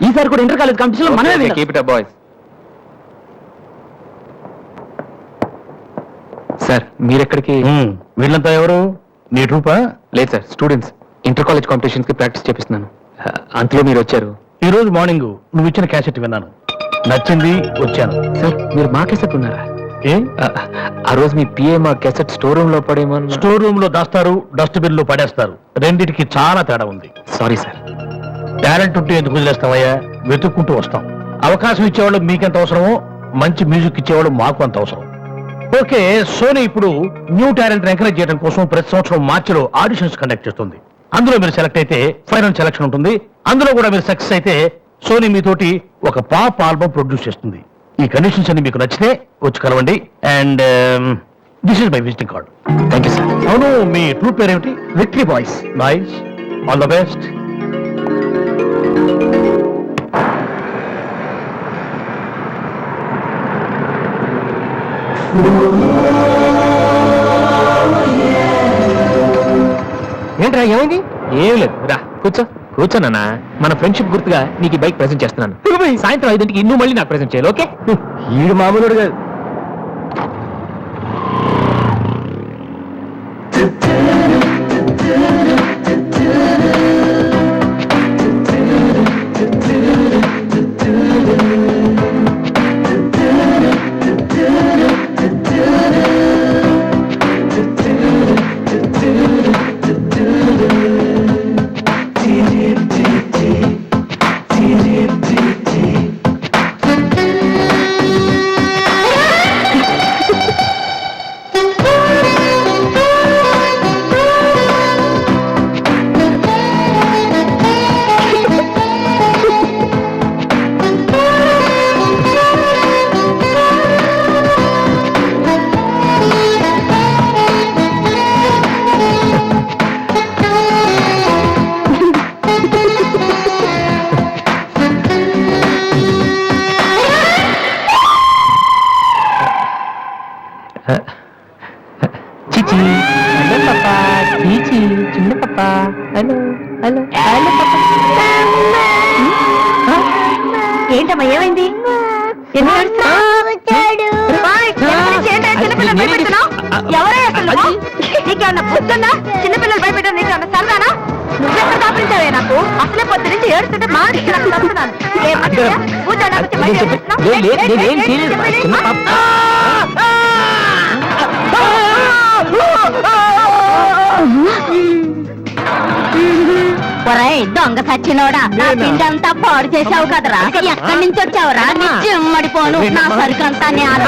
ఈసారి కూడా ఇంటర్ కాలేజ్ కాంపిటీషన్ లో మనమే విన్నాం. Keep it up boys. Sir మీరెక్కడికి? వీళ్ళంతా ఎవరు? నీ ట్రూపా? లేదు sir, students. Inter college competitions కి ప్రాక్టీస్ చేపిస్తున్నాను. అంతలో మీరు వచ్చారు. ఈ రోజు మార్నింగ్ నువ్వు ఇచ్చిన క్యాసెట్ విన్నాను, నచ్చింది, వచ్చాను. సార్ మీరు మా క్యాసెట్ ఉన్నారా? ఏ? ఆ రోజు మీ పిఏ మా క్యాసెట్ స్టోర్ రూమ్ లో పడేమో. స్టోర్ రూమ్ లో దాస్తారు, డస్ట్బిన్ లో పడేస్తారు. రెండిటికి చాలా తేడా ఉంది. Sorry sir. టాలెంట్ ఉంటే ఎందుకు వదిలేస్తామయ్యా? వెతుక్కుంటూ వస్తాం. అవకాశం ఇచ్చేవాళ్ళు మీకెంత అవసరమో మంచి మ్యూజిక్ ఇచ్చేవాళ్ళు మాకు అంత అవసరం. ఓకే, సోనీ ఇప్పుడు న్యూ టాలెంట్ ఎంకరేజ్ చేయడం కోసం ప్రతి సంవత్సరం మార్చిలో ఆడిషన్స్ కండక్ట్ చేస్తుంది. అందులో మీరు సెలెక్ట్ అయితే ఫైనల్ సెలక్షన్ ఉంటుంది. అందులో కూడా మీరు సక్సెస్ అయితే సోనీ మీతోటి ఒక పాప్ ఆల్బమ్ ప్రొడ్యూస్ చేస్తుంది. ఈ కండిషన్స్ అన్ని మీకు నచ్చితే వచ్చి కలవండి. And this is my visiting card. Thank you sir. అవును, మీ ట్రూప్ పేరేమిటి? Victory boys. Nice, all the best. ఏంట్రా ఏమైంది? ఏం లేదు, రా కూర్చో. కూర్చోనన్నా, మన ఫ్రెండ్షిప్ గుర్తుగా నీకు ఈ బైక్ ప్రెజెంట్ చేస్తున్నాను. సాయంత్రం 5ంటికి నువ్వు మళ్ళీ నాకు ప్రెజెంట్ చేయాలి, ఓకే? ఈడు మామూలుడు కాదు. ఏంటమ్మా ఏమైంది? ఎందుకు ఏడుస్తున్నావ్? ఓయ్, ఎక్కడి నుంచి ఏంటా చిన్నపిల్లలు భయపెడుతున్నావ్? ఎవరే అసలు నువ్వు? నీకేమన్నా బుద్ధుందా? చిన్నపిల్లలు భయపెట్టడం నీకేమన్నా సరదానా? నువ్వెక్కడ దాపించావే నాకు? అసలే పొద్దు నుంచి ఏడుస్తుంటే మానేసి నాకు తప్పుతున్నాను. ఏం మనిషియా? కూర్చోడానికి వచ్చి మళ్ళీ ఏడుస్తున్నావ్? ఒరేయ్ దొంగ సచ్చినోడా, నా పిండంతా పాడు చేసావు కదరా. ఎక్కడి నుంచి వచ్చావురా? నీ చెమ్మడిపోను నా సరికంతా నేల.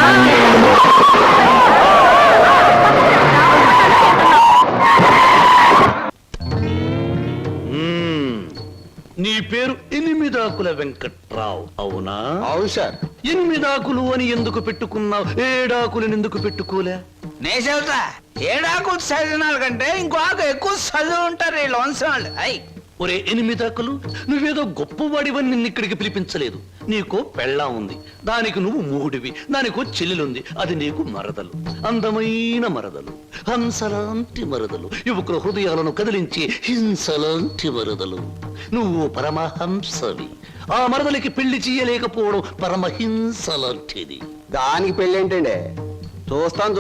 నీ పేరు ఎనిమిదాకుల వెంకట్రావు అవునా? అవును సార్. ఎనిమిదాకులు అని ఎందుకు పెట్టుకున్నావు? ఏడాకులను ఎందుకు పెట్టుకోలే? నే చెబుతా, ఏడాకు చదివినాల కంటే ఇంకో ఆకు ఎక్కువ చదువు ఉంటారు వీళ్ళు వంశవాళ్ళు. అయ్ ఒరే ఎనిమిదాకులు, నువ్వేదో గొప్పవాడివని నిన్ను ఇక్కడికి పిలిపించలేదు. నీకో పెళ్ళా ఉంది, దానికి నువ్వు మూడివి, దానికో చెల్లెలుంది, అది నీకు మరదలు. అందమైన మరదలు, హంసలాంటి మరదలు, యువకుల హృదయాలను కదిలించి హింసలాంటి మరదలు. నువ్వు పరమహంసవి. ఆ మరదలికి పెళ్లి చేయలేకపోవడం పరమహింస లాంటిది. దానికి పెళ్ళి ఏంటండి? చూస్తాను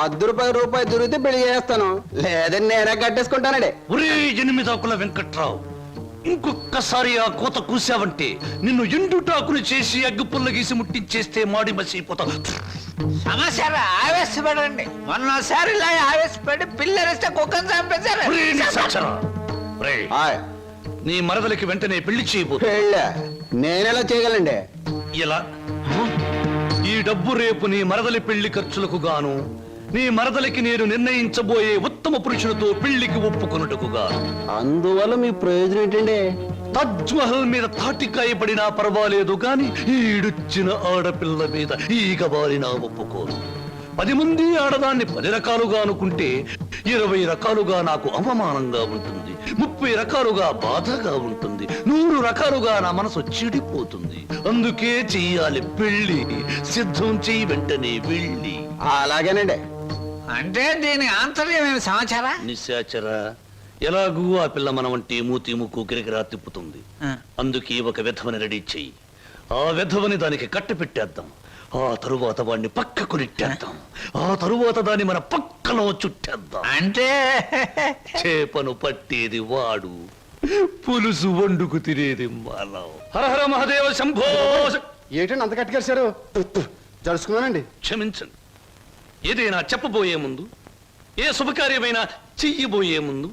₹10 దొరికితే పెళ్లి చేస్తాను, లేదని నేనే కట్టేసుకుంటానండి. ఒరే ఎనిమిదాకుల వెంకట్రావు, ఇంకొక్కసారి ఆ కోత కూసావంటే నిన్ను ఎండుటాకులు చేసి అగ్గిపుల్ల గీసి ముట్టించేస్తే మాడి మసిపోతావు. సమస్య ఆవేశపడండి. మొన్నసారి ఇలా ఆవేశపడి పిల్లరిస్తే కుక్కను చంపేశారు. ఒరే నిశాచరా, ఒరే, నీ మరదలికి వెంటనే పెళ్లి చేయబోతు. నేనెలా చేయగలండి? ఇలా ఈ డబ్బు రేపు నీ మరదలి పెళ్లి ఖర్చులకు గాను, నీ మరదలికి నేను నిర్ణయించబోయే ఉత్తమ పురుషులతో పెళ్లికి ఒప్పుకొనుటకు గాను. అందువల్ల మీ ప్రయోజనం ఏంటండి? తాజ్ మహల్ మీద తాటికాయ పడినా పర్వాలేదు గాని ఈడుచ్చిన ఆడపిల్ల మీద ఈగ బారినా ఒప్పుకోను. 10 మంది ఆడదాన్ని 10 రకాలుగా అనుకుంటే 20 రకాలుగా నాకు అవమానంగా ఉంటుంది, 30 రకాలుగా బాధగా ఉంటుంది, 100 రకాలుగా నా మనసు చెడిపోతుంది. అందుకే చెయ్యాలి పెళ్లి. సిద్ధం చెయ్యి వెంటనే వెళ్ళి. అలాగేనండి. అంటే దీని ఆంతర్యమైన సమాచారా? నిశాచరా, ఎలాగూ ఆ పిల్ల మన వంటి మూతి ముక్కు కిరికిరా తిప్పుతుంది. అందుకే ఒక వెధవని రెడీ చెయ్యి. ఆ వెధవని దానికి కట్టపెట్టేద్దాం. ఆ తరువాత వాడిని పక్కకు నెట్టేద్దాం. ఆ తరువాత దాన్ని మన పక్కలో చుట్టేద్దాం. అంటే చేపను పట్టేది వాడు, పులుసు వండుకు తినేది మనం. హరహర మహాదేవ శంభో. ఏంటండి అంత కట్టుకేశారు? జరుచుకున్నానండి. క్షమించండి. ఏదైనా చెప్పబోయే ముందు, ఏ శుభకార్యమైనా చెయ్యబోయే ముందు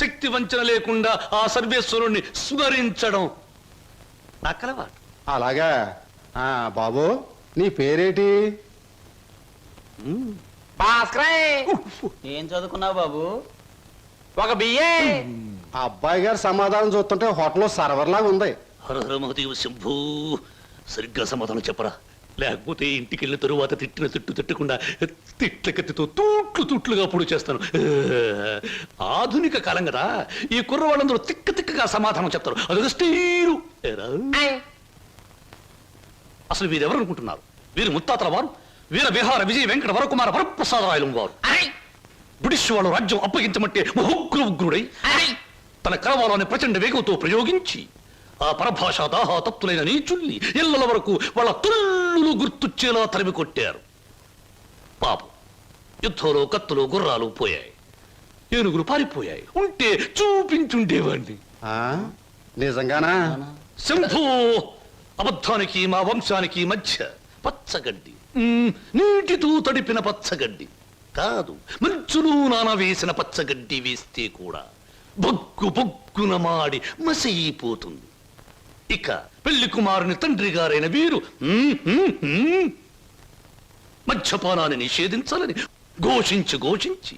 శక్తి వంచన లేకుండా ఆ సర్వేశ్వరుణ్ణి స్మరించడం నా కలవాటు. అలాగా. బాబు నీ పేరేటి? ఏం చదువుకున్నావు బాబు? ఒక బిఏ. అబ్బాయి గారు సమాధానం చూస్తుంటే హోటల్లో సర్వర్ లాగా ఉంది. హరహర మహాదేవ శంభూ. సరిగ్గా సమాధానం చెప్పరా, లేకపోతే ఇంటికి వెళ్ళిన తరువాత తిట్టిన తిట్టు తిట్టకుండా తిట్ల కత్తితో తూట్లుగా పొడి చేస్తాను. ఆధునిక కాలం కదా, ఈ కుర్రవాళ్ళందరూ తిక్కగా సమాధానం చెప్తారు. అదొక స్టీరు. అసలు వీరెవరు అనుకుంటున్నారు? వీరు ముత్తాతల వారు, వీర విహార విజయ వెంకట వరకుమార వరప్రసాదరాయలు వారు. బ్రిటిష్ వాళ్ళు రాజ్యం అప్పగించమంటే ఉగ్రుడై తన కరవాలని ప్రచండ వేగంతో ప్రయోగించి ఆ పరభాష దాహాతత్తులైన నీచుల్ని ఇళ్ల వరకు వాళ్ళ తుల్లులు గుర్తుచ్చేలా తరిమి కొట్టారు. పాపం, యుద్ధంలో కత్తులు గుర్రాలు పోయాయి, ఏనుగులు పారిపోయాయి. ఉంటే చూపించుండేవాణ్ణి. నిజంగానా? శంభూ. అబద్ధానికి మా వంశానికి మధ్య పచ్చగడ్డి, నీటితో తడిపిన పచ్చగడ్డి కాదు, మంచులు నానవేసిన పచ్చగడ్డి వేస్తే కూడా బొగ్గు బొగ్గున మాడి మసైపోతుంది. ఇక పెళ్లి కుమారుని తండ్రి గారైన వీరు మద్యపానాన్ని నిషేధించాలని ఘోషించి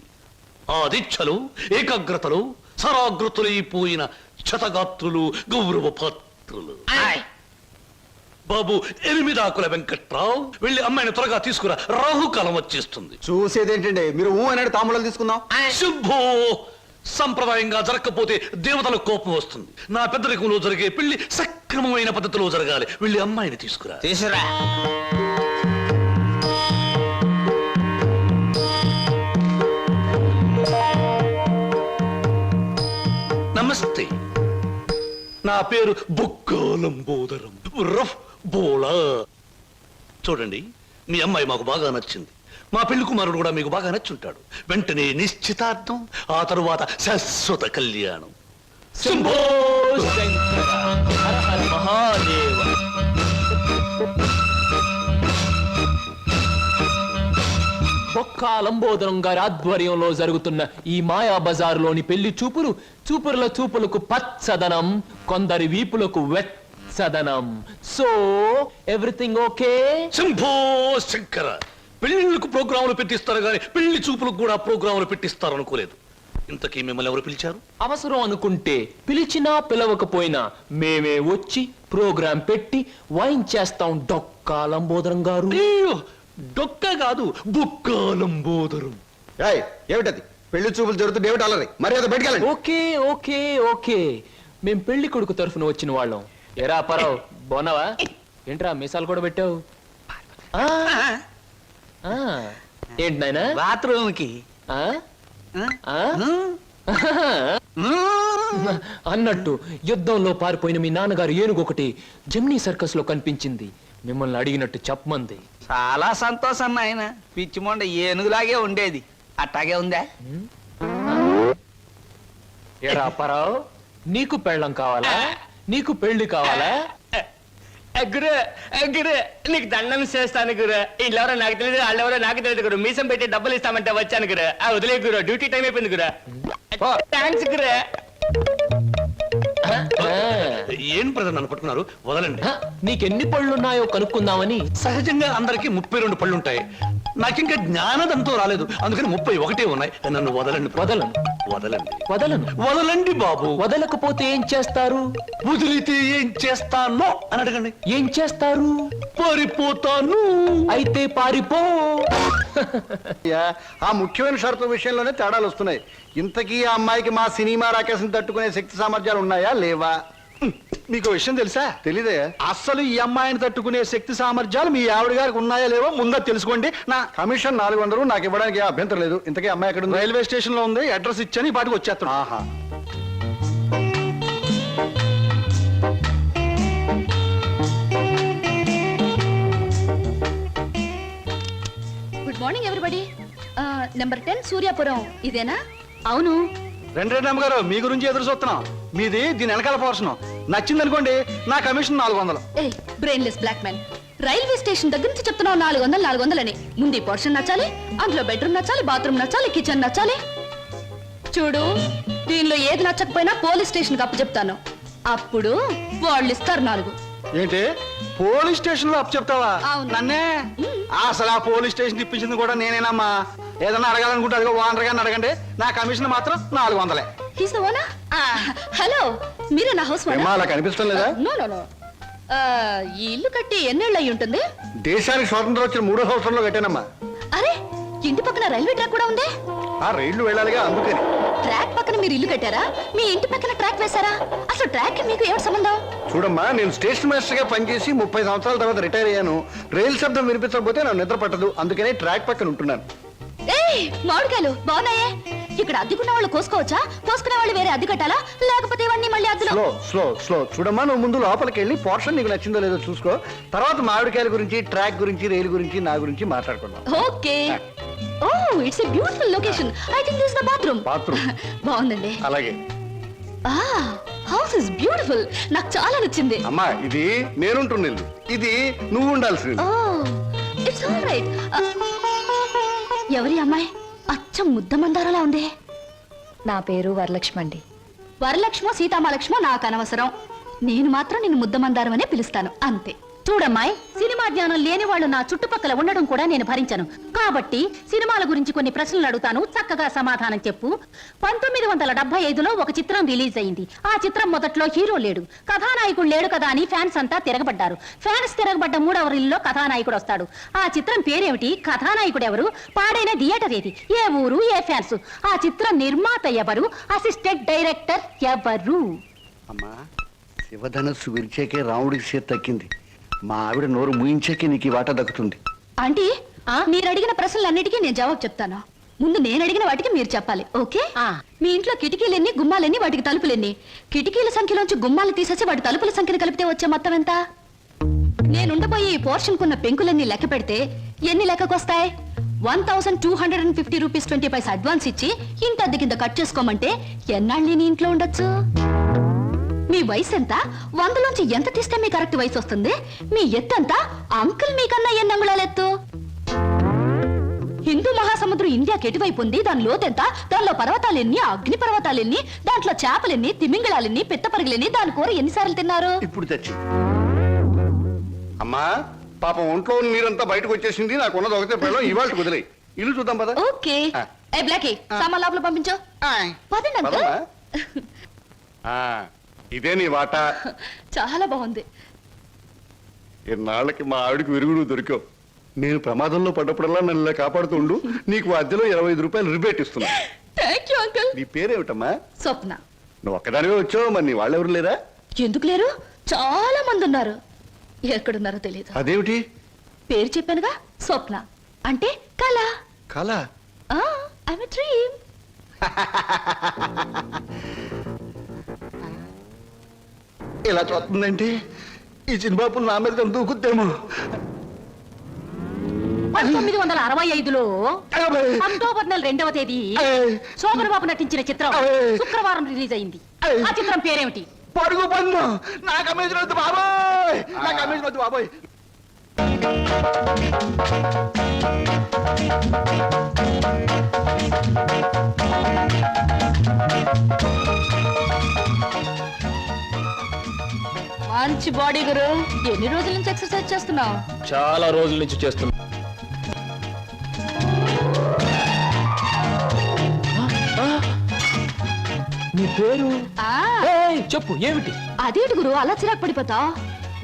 ఆ దీక్షలో ఏకాగ్రతలో సరాగ్రతులైపోయిన క్షతగాత్రులు, గౌరవ పాత్రులు. బాబు ఎనిమిదాకుల వెంకట్రావు, వెళ్ళి అమ్మాయిని త్వరగా తీసుకురా, రాహుకాలం వచ్చేస్తుంది. చూసేదేంటండి, మీరు అన్నాడు తాములు తీసుకుందాం. శుభో. సంప్రదాయంగా జరగకపోతే దేవతలకు కోపం వస్తుంది. నా పెద్దరికంలో జరిగే పెళ్లి సక్రమమైన పద్ధతిలో జరగాలి. వెళ్ళి అమ్మాయిని తీసుకురా. తీసురా. నమస్తే, నా పేరు బుక్కాలంబోదరం రఫ్ బోలా. చూడండి, మీ అమ్మాయి మాకు బాగా నచ్చింది. మా పెళ్లి కుమారుడు కూడా మీకు బాగా నచ్చుంటాడు. వెంటనే నిశ్చితార్థం, ఆ తరువాత శాశ్వత కళ్యాణం. శంభో శంకర హర హర మహాదేవ. బొక్కా లంబోదరం గారి ఆధ్వర్యంలో జరుగుతున్న ఈ మాయా బజారులోని పెళ్లి చూపులు చూపుల చూపులకు పచ్చదనం, కొందరి వీపులకు వెచ్చదనం. So everything okay? Shambho Shankara, పెళ్లిళ్ళకు ప్రోగ్రాములు పెట్టిస్తారు కానీ పెళ్లి చూపులకు కూడా ప్రోగ్రాములు పెట్టిస్తారు అనుకోలేదు. ఇంతకీ మిమ్మల్ని ఎవరు పిలిచారు? అవసరం అనుకుంటే పిలిచినా పిలవకపోయినా మేమే వచ్చి ప్రోగ్రాం పెట్టి వాయించేస్తాం. డొక్కా లంబోదరం గారు. అయ్యో, డొక్క కాదు, బుక్కాలంబోదరం. ఏమిటది? పెళ్లి చూపులు జరుగుతుంది, ఏమిటి అల్లరి? మర్యాద బయటకెళ్ళండి. ఓకే ఓకే ఓకే, మేం పెళ్లి కొడుకు తరఫున వచ్చిన వాళ్ళం. ఎరా పరావు, బాగున్నావా? ఏంట్రా మీసాలు కూడా పెట్టావు? ఏంటి నాయనా? బాత్రూమ్ కి అన్నట్టు యుద్ధంలో పారిపోయిన మీ నాన్నగారు ఏనుగు ఒకటి జమ్నీ సర్కస్ లో కనిపించింది. మిమ్మల్ని అడిగినట్టు చెప్పమంది. చాలా సంతోషం నాయన. పిచ్చి మొండ ఏనుగులాగే ఉండేది, అట్టాగే ఉందా? ఎరా పరావు, నీకు పెళ్ళం కావాలా? నీకు పెళ్లి కావాలా? గురు గురు, నీకు దండం చేస్తాను గురు. వీళ్ళెవరో నాకు తెలియదు, వాళ్ళెవరో నాకు తెలియదు గురు. మీసం పెట్టి డబ్బులు ఇస్తామంటే వచ్చాను గురు. వదిలే గురు, డ్యూటీ టైం అయిపోయింది గురు. థ్యాంక్స్ గురు. ఏం ప్రజలు నన్ను పట్టుకున్నారు? వదలండి. నీకెన్ని పళ్ళున్నాయో కనుక్కుందామని. సహజంగా అందరికి 32 పళ్ళుంటాయి. నాకింకా జ్ఞానదంతో రాలేదు, అందుకని 31 ఉన్నాయి. నన్ను వదలండి. వదలను వదలండి. వదలను. వదలండి బాబు. వదలకపోతే ఏం చేస్తారు? వదిలితే ఏం చేస్తానో అని అడగండి. ఏం చేస్తారు? పారిపోతాను. అయితే పారిపో. ఆ ముఖ్యమైన షరతుల విషయంలోనే తేడాలు వస్తున్నాయి. ఇంతకీ ఆ అమ్మాయికి మా సినిమా రాకేశం తట్టుకునే శక్తి సామర్థ్యాలు ఉన్నాయా లేవా? మీకు విషయం తెలుసా? తెలీదే. అస్సలు ఈ అమ్మాయిని తట్టుకునే శక్తి సామర్థ్యాలు మీ ఆవిడ గారికి ఉన్నాయా లేవో ముందా తెలుసుకోండి. నా కమిషన్ 400 నాకు ఇవ్వడానికి ఏ అభ్యంతరం లేదు. ఇంతకీ అమ్మాయి ఎక్కడ ఉంది? రైల్వే స్టేషన్ లో ఉంది. అడ్రస్ ఇచ్చాను, ఈ పాటికి వచ్చేస్తాను. ఆహా. Good morning everybody. Number 10 Suryapuram ఇదేనా? అవును. రెండు అమ్మగారు, మీ గురించి ఎదురు చూస్తున్నాం. మీది దీని వెనకాల పోర్షన్. నచ్చింది అనుకోండి, నా కమిషన్ 400. ఏ brainless black man, railway station దగ్గర నుంచి చెప్తున్నావు 400 అని. ముందు పోర్షన్ నచ్చాలి, అందులో బెడ్రూమ్ నచ్చాలి, బాత్రూమ్ నచ్చాలి, కిచెన్ నచ్చాలి. చూడు, దీనిలో ఏది నచ్చకపోయినా పోలీస్ స్టేషన్ కి అప్పు చెప్తాను. అప్పుడు వాళ్ళు ఇస్తారు 4. ఏంటి, పోలీస్ స్టేషన్ లో అప్పు చెప్తావా? అవును. నన్నే? అసలు ఆ పోలీస్ స్టేషన్ ఇప్పించింది కూడా నేనేనమ్మా. ఏదన్నా అడగాలనుకుంటే అదిగో ఓనర్ గారిని అడగండి. నా కమిషన్ మాత్రం 400. హలో, మీరే నా హౌస్ అలా కనిపిస్తాం లేదా? ఈ ఇల్లు కట్టి ఎన్నేళ్ళు అయి ఉంటుంది? దేశానికి స్వాతంత్రం వచ్చిన 3వ సంవత్సరంలో కట్టానమ్మా. అరే, ఇంటి పక్కన రైల్వే ట్రాక్ కూడా ఉంది. ఆ రైళ్లు వెళ్ళాలిగా, అందుకని. ట్రాక్ పక్కన మీరు ఇల్లు కట్టారా? మీ ఇంటి పక్కన ట్రాక్ వేశారా? అసలు ట్రాక్ మీకు ఏమిటి సంబంధం? చూడమ్మా, నేను స్టేషన్ మాస్టర్ గా పనిచేసి 30 సంవత్సరాల తర్వాత రిటైర్ అయ్యాను. రైలు శబ్దం వినిపించకపోతే నాకు నిద్ర పట్టదు, అందుకనే ట్రాక్ పక్కన ఉంటున్నాను. ఏయ్, మామిడికాయలు బాగున్నాయే. ఇక్కడ అద్దెకున్న వాళ్ళు కోసుకోవచ్చా? కోసుకునే వాళ్ళు వేరే అద్దె కట్టాలా? లేకపోతే ఇవన్నీ మళ్ళీ అద్దెలో? Slow slow slow. చూడమ్మా, నువ్వు ముందు లోపలికి వెళ్ళి పోర్షన్ నీకు నచ్చిందో లేదో చూసుకో. తర్వాత మామిడికాయల గురించి, ట్రాక్ గురించి, రైలు గురించి, నా గురించి మాట్లాడుకుందాం. Okay. Oh, it's a beautiful location. I think this is the bathroom. బాగుందండి. అలాగే. House is beautiful. నాకు చాలా నచ్చింది. అమ్మా, ఇది నేనుంటున్న ఇల్లు, ఇది నువ్వు ఉండాల్సింది. ఓ, ఇట్స్ ఆల్ రైట్. ఎవరి అమ్మాయి? అచ్చం ముద్ద మందారలా ఉంది. నా పేరు వరలక్ష్మి అండి. వరలక్ష్మో సీతామలక్ష్మో నాకు అనవసరం. నేను మాత్రం నిన్ను ముద్ద మందారం అనే పిలుస్తాను, అంతే. చూడమ్మాయి, సినిమా జ్ఞానం లేని వాళ్ళు నా చుట్టుపక్కల ఉండడం కూడా నేను భరించను. కాబట్టి సినిమాల గురించి కొన్ని ప్రశ్నలు అడుగుతాను, చక్కగా సమాధానం చెప్పు. 1975లో ఒక చిత్రం రిలీజ్ అయింది. ఆ చిత్రం మొదట్లో హీరో లేడు, కథానాయకుడు లేడు కదా అని ఫ్యాన్స్ అంతా తిరగబడ్డారు. ఫ్యాన్స్ తిరగబడ్డ 3వ రీల్లో కథానాయకుడు వస్తాడు. ఆ చిత్రం పేరేమిటి? కథానాయకుడు ఎవరు? పాడైన థియేటర్ ఏది? ఏ ఊరు? ఏ ఫ్యాన్స్? ఆ చిత్రం నిర్మాత ఎవరు? అసిస్టెంట్ డైరెక్టర్ ఎవరు? అమ్మా, శివధనస్సు విరిచేకే రాముడికి చేతి తక్కింది. మా ఆవిడ నోరు ముయించాకే నీకు ఈ వాటా దక్కుతుంది. ఆంటీ, మీరు అడిగిన ప్రశ్నలన్నిటికీ నేను జవాబు చెప్తాను. ముందు నేను అడిగిన వాటికి మీరు చెప్పాలి, ఓకే? మీ ఇంట్లో కిటికీలెన్ని, గుమ్మాలెన్ని, వాటికి తలుపులెన్ని? కిటికీల సంఖ్యలోంచి గుమ్మాలు తీసేసి వాటి తలుపుల సంఖ్యను కలిపితే వచ్చే మొత్తం ఎంత? నేనుండబోయే ఈ పోర్షన్ కున్న పెంకులన్నీ లెక్క పెడితే ఎన్ని లెక్కకొస్తాయి? 1250 రూపీస్ 20 పైసా అడ్వాన్స్ ఇచ్చి ఇంటి అద్దె కింద కట్ చేసుకోమంటే ఎన్నాళ్ళు నేను ఇంట్లో ఉండొచ్చు? మీ వయసు ఎంత? 100లోంచి ఎంత తీస్తే మీ కరెక్ట్ వయసు వస్తుంది? మీ ఎత్తు ఎంత? అంకుల్ మీకన్నా ఎన్ని అంగుళాల ఎత్తు? హిందూ మహాసముద్రం ఇండియాకి ఎటువైపు ఉంది? దాని లోతెంత? దానిలో పర్వతాలెన్ని, అగ్ని పర్వతాలెన్ని, దాంట్లో చేపలెన్ని, తిమింగళాలెన్ని, పిత్తపరిగలెన్ని, దాని కూర ఎన్నిసార్లు తిన్నారు? ఇప్పుడు తెచ్చి అమ్మా పాపం ఒంట్లో నీరంతా బయటకు వచ్చేసింది. నాకు ఉన్నది ఒకటే పిల్లలు ఇవాళ కుదిలే. ఇల్లు చూద్దాం పద. ఓకే. ఏ బ్లాకీ, సామాన్ లోపల పంపించు. పదండి అంకుల్. ఇదే నీ వాటా. చాలా బాగుంది. ఇన్నాళ్ళకి మా ఆవిడకి విరుగుడు దొరికావు. నేను ప్రమాదంలో పడ్డప్పుడల్లా నన్ను ఇలా కాపాడుతూ ఉండు. నీకు అద్దెలో 25 రూపాయలు రిబేట్ ఇస్తున్నా. Thank you uncle. నీ పేరేమిటమ్మా? స్వప్న. నువ్వు ఒక్కదానివే వచ్చావు, మరి నీ వాళ్ళెవరు లేరా? ఎందుకు లేరు? చాలా మంది ఉన్నారు. ఎక్కడున్నారో తెలియదు. అదేమిటి? పేరు చెప్పానుగా, స్వప్న అంటే కళ. కళ? I'm a dream. ఇలా చూస్తుందంటే ఈ చిన్నబాబులు నా మీద దూకుద్దేమో. 1965లో అక్టోబర్ నెల 2వ తేదీ శోభన్ బాబు నటించిన చిత్రం శుక్రవారం రిలీజ్ అయింది. ఆ చిత్రం పేరేమిటి? పడుగు పన్ను. నాకు అమేజన్ వద్దు బాబోయ్, నాకు అమేజన్ వద్దు బాబోయ్. మంచి బాడీ గురు. ఎన్ని రోజుల నుంచి ఎక్సర్సైజ్ చేస్తున్నావు? చాలా రోజుల నుంచి చేస్తున్నా. నీ పేరు చెప్పు, ఏమిటి? అదేంటి గురు అలా చిరాకు పడిపోతావు?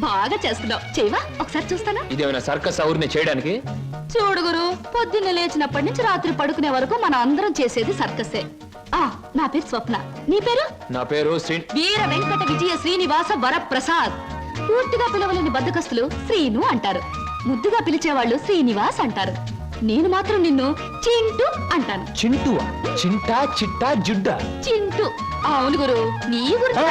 బాగా చేస్తున్నావు. చేయవా ఒకసారి చూస్తానా? ఇదేమైనా సర్కస్ ఊరిని చేయడానికి? చూడు గురు, పొద్దున్నే లేచినప్పటి నుంచి రాత్రి పడుకునే వరకు మన అందరం చేసేది సర్కసే. నా పేరు స్వప్న. నీ పేరు? నా పేరు వీర వెంకట విజయ శ్రీనివాస వరప్రసాద్. పూర్తిగా పిలవలేని బద్దకస్తులు శ్రీను అంటారు. ముద్దుగా పిలిచేవాళ్ళు శ్రీనివాస్ అంటారు. నేను మాత్రం నిన్ను చింటూ అంటాను. చింటూ? చింటా, చిట్టా, జుడ్డా? చింటూ. అవును గురు, నీ గురించి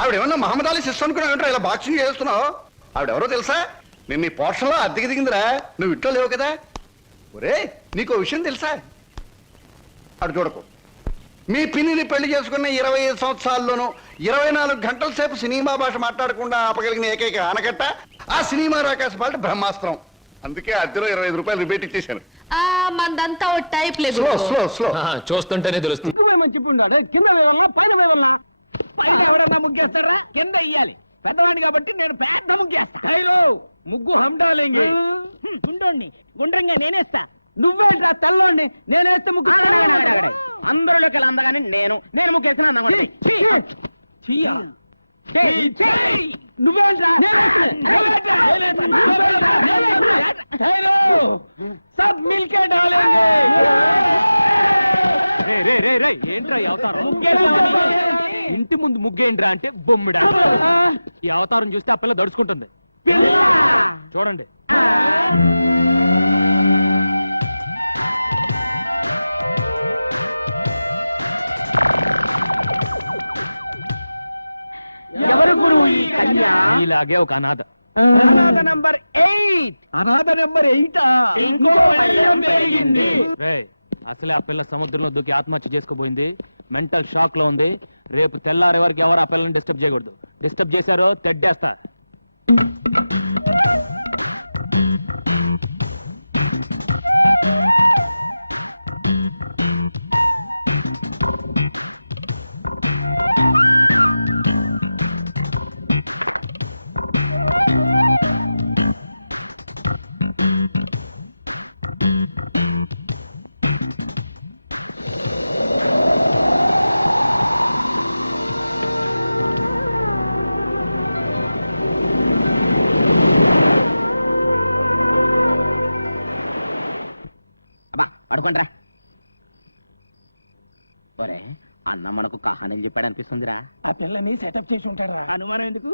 ఆవిడేమన్నా మహమ్మద్ అలీ సిస్టర్ అనుకున్నావు? ఇలా బాక్సింగ్ చేస్తున్నావు. ఆవిడెవరో తెలుసా? నేను నీ పోర్షన్లో అద్దెకి దిగిందిరా. నువ్వు ఇంట్లో లేవు కదా. ఒరే నీకో విషయం తెలుసా? అటు చూడకు. మీ పిన్నిని పెళ్లి చేసుకున్న 25 సంవత్సరాల్లోనూ 24 గంటల సేపు సినిమా భాష మాట్లాడకుండా ఆపగలిగిన ఏకైక ఆనకట్ట ఆ సినిమా రాకాశ పాట బ్రహ్మాస్త్రం. అందుకే అద్దెలో 25 రూపాయలు రిబేట్ ఇచ్చేశాను. మందంతా ఓ టైప్ లేదు. స్లో చూస్తుంటేనే తెలుస్తుంది. చెప్పి ఉన్నాడు, కింద వేవల్లా పైన వేవల్లా? పైన ఎవడన్నా ముగ్గేస్తారా? కింద ఇయ్యాలి. పెద్దవాడిని కాబట్టి నేను పెద్ద ముగ్గేస్తా. ముగ్గు హండాలేంగి. గుండోండి గుండ్రంగా నేనేస్తా. నువ్వేంట్రా తెల్లోండి? నేనేస్తే ముగ్గు అందరిలోకి అందగానే నేను ముగ్గేసిన నువ్వేంట్రా? సబ్ మిల్కే డాలేంగే. ఏంట్రా ఈ అవతారం? ఇంటి ముందు ముగ్గేంట్రా అంటే బొమ్మిడా. ఈ అవతారం చూస్తే ఆ పిల్ల దడుచుకుంటుంది. చూడండి. ఎవరు గురువు ఈ కన్య? ఇలాగే ఒక అనాథ. అనాథ నంబర్ 8. అనాథ నంబర్ 8. ఇంకో భయం పెరిగింది. అసలే ఆ పిల్ల సముద్రంలో దూకి ఆత్మహత్య చేసుకోబోయింది. మెంటల్ షాక్ లో ఉంది. రేపు తెల్లారే వరకు ఎవరు ఆ పిల్లని డిస్టర్బ్ చేయకూడదు. డిస్టర్బ్ చేశారో తెడ్డేస్తా. పడుకోండ్రా. ఒరే అన్న మనకు కహానీలు చెప్పాడు అనిపిస్తుందిరా. ఆ పిల్లని సెటప్ చేసి ఉంటాడు. అనుమానం ఎందుకు?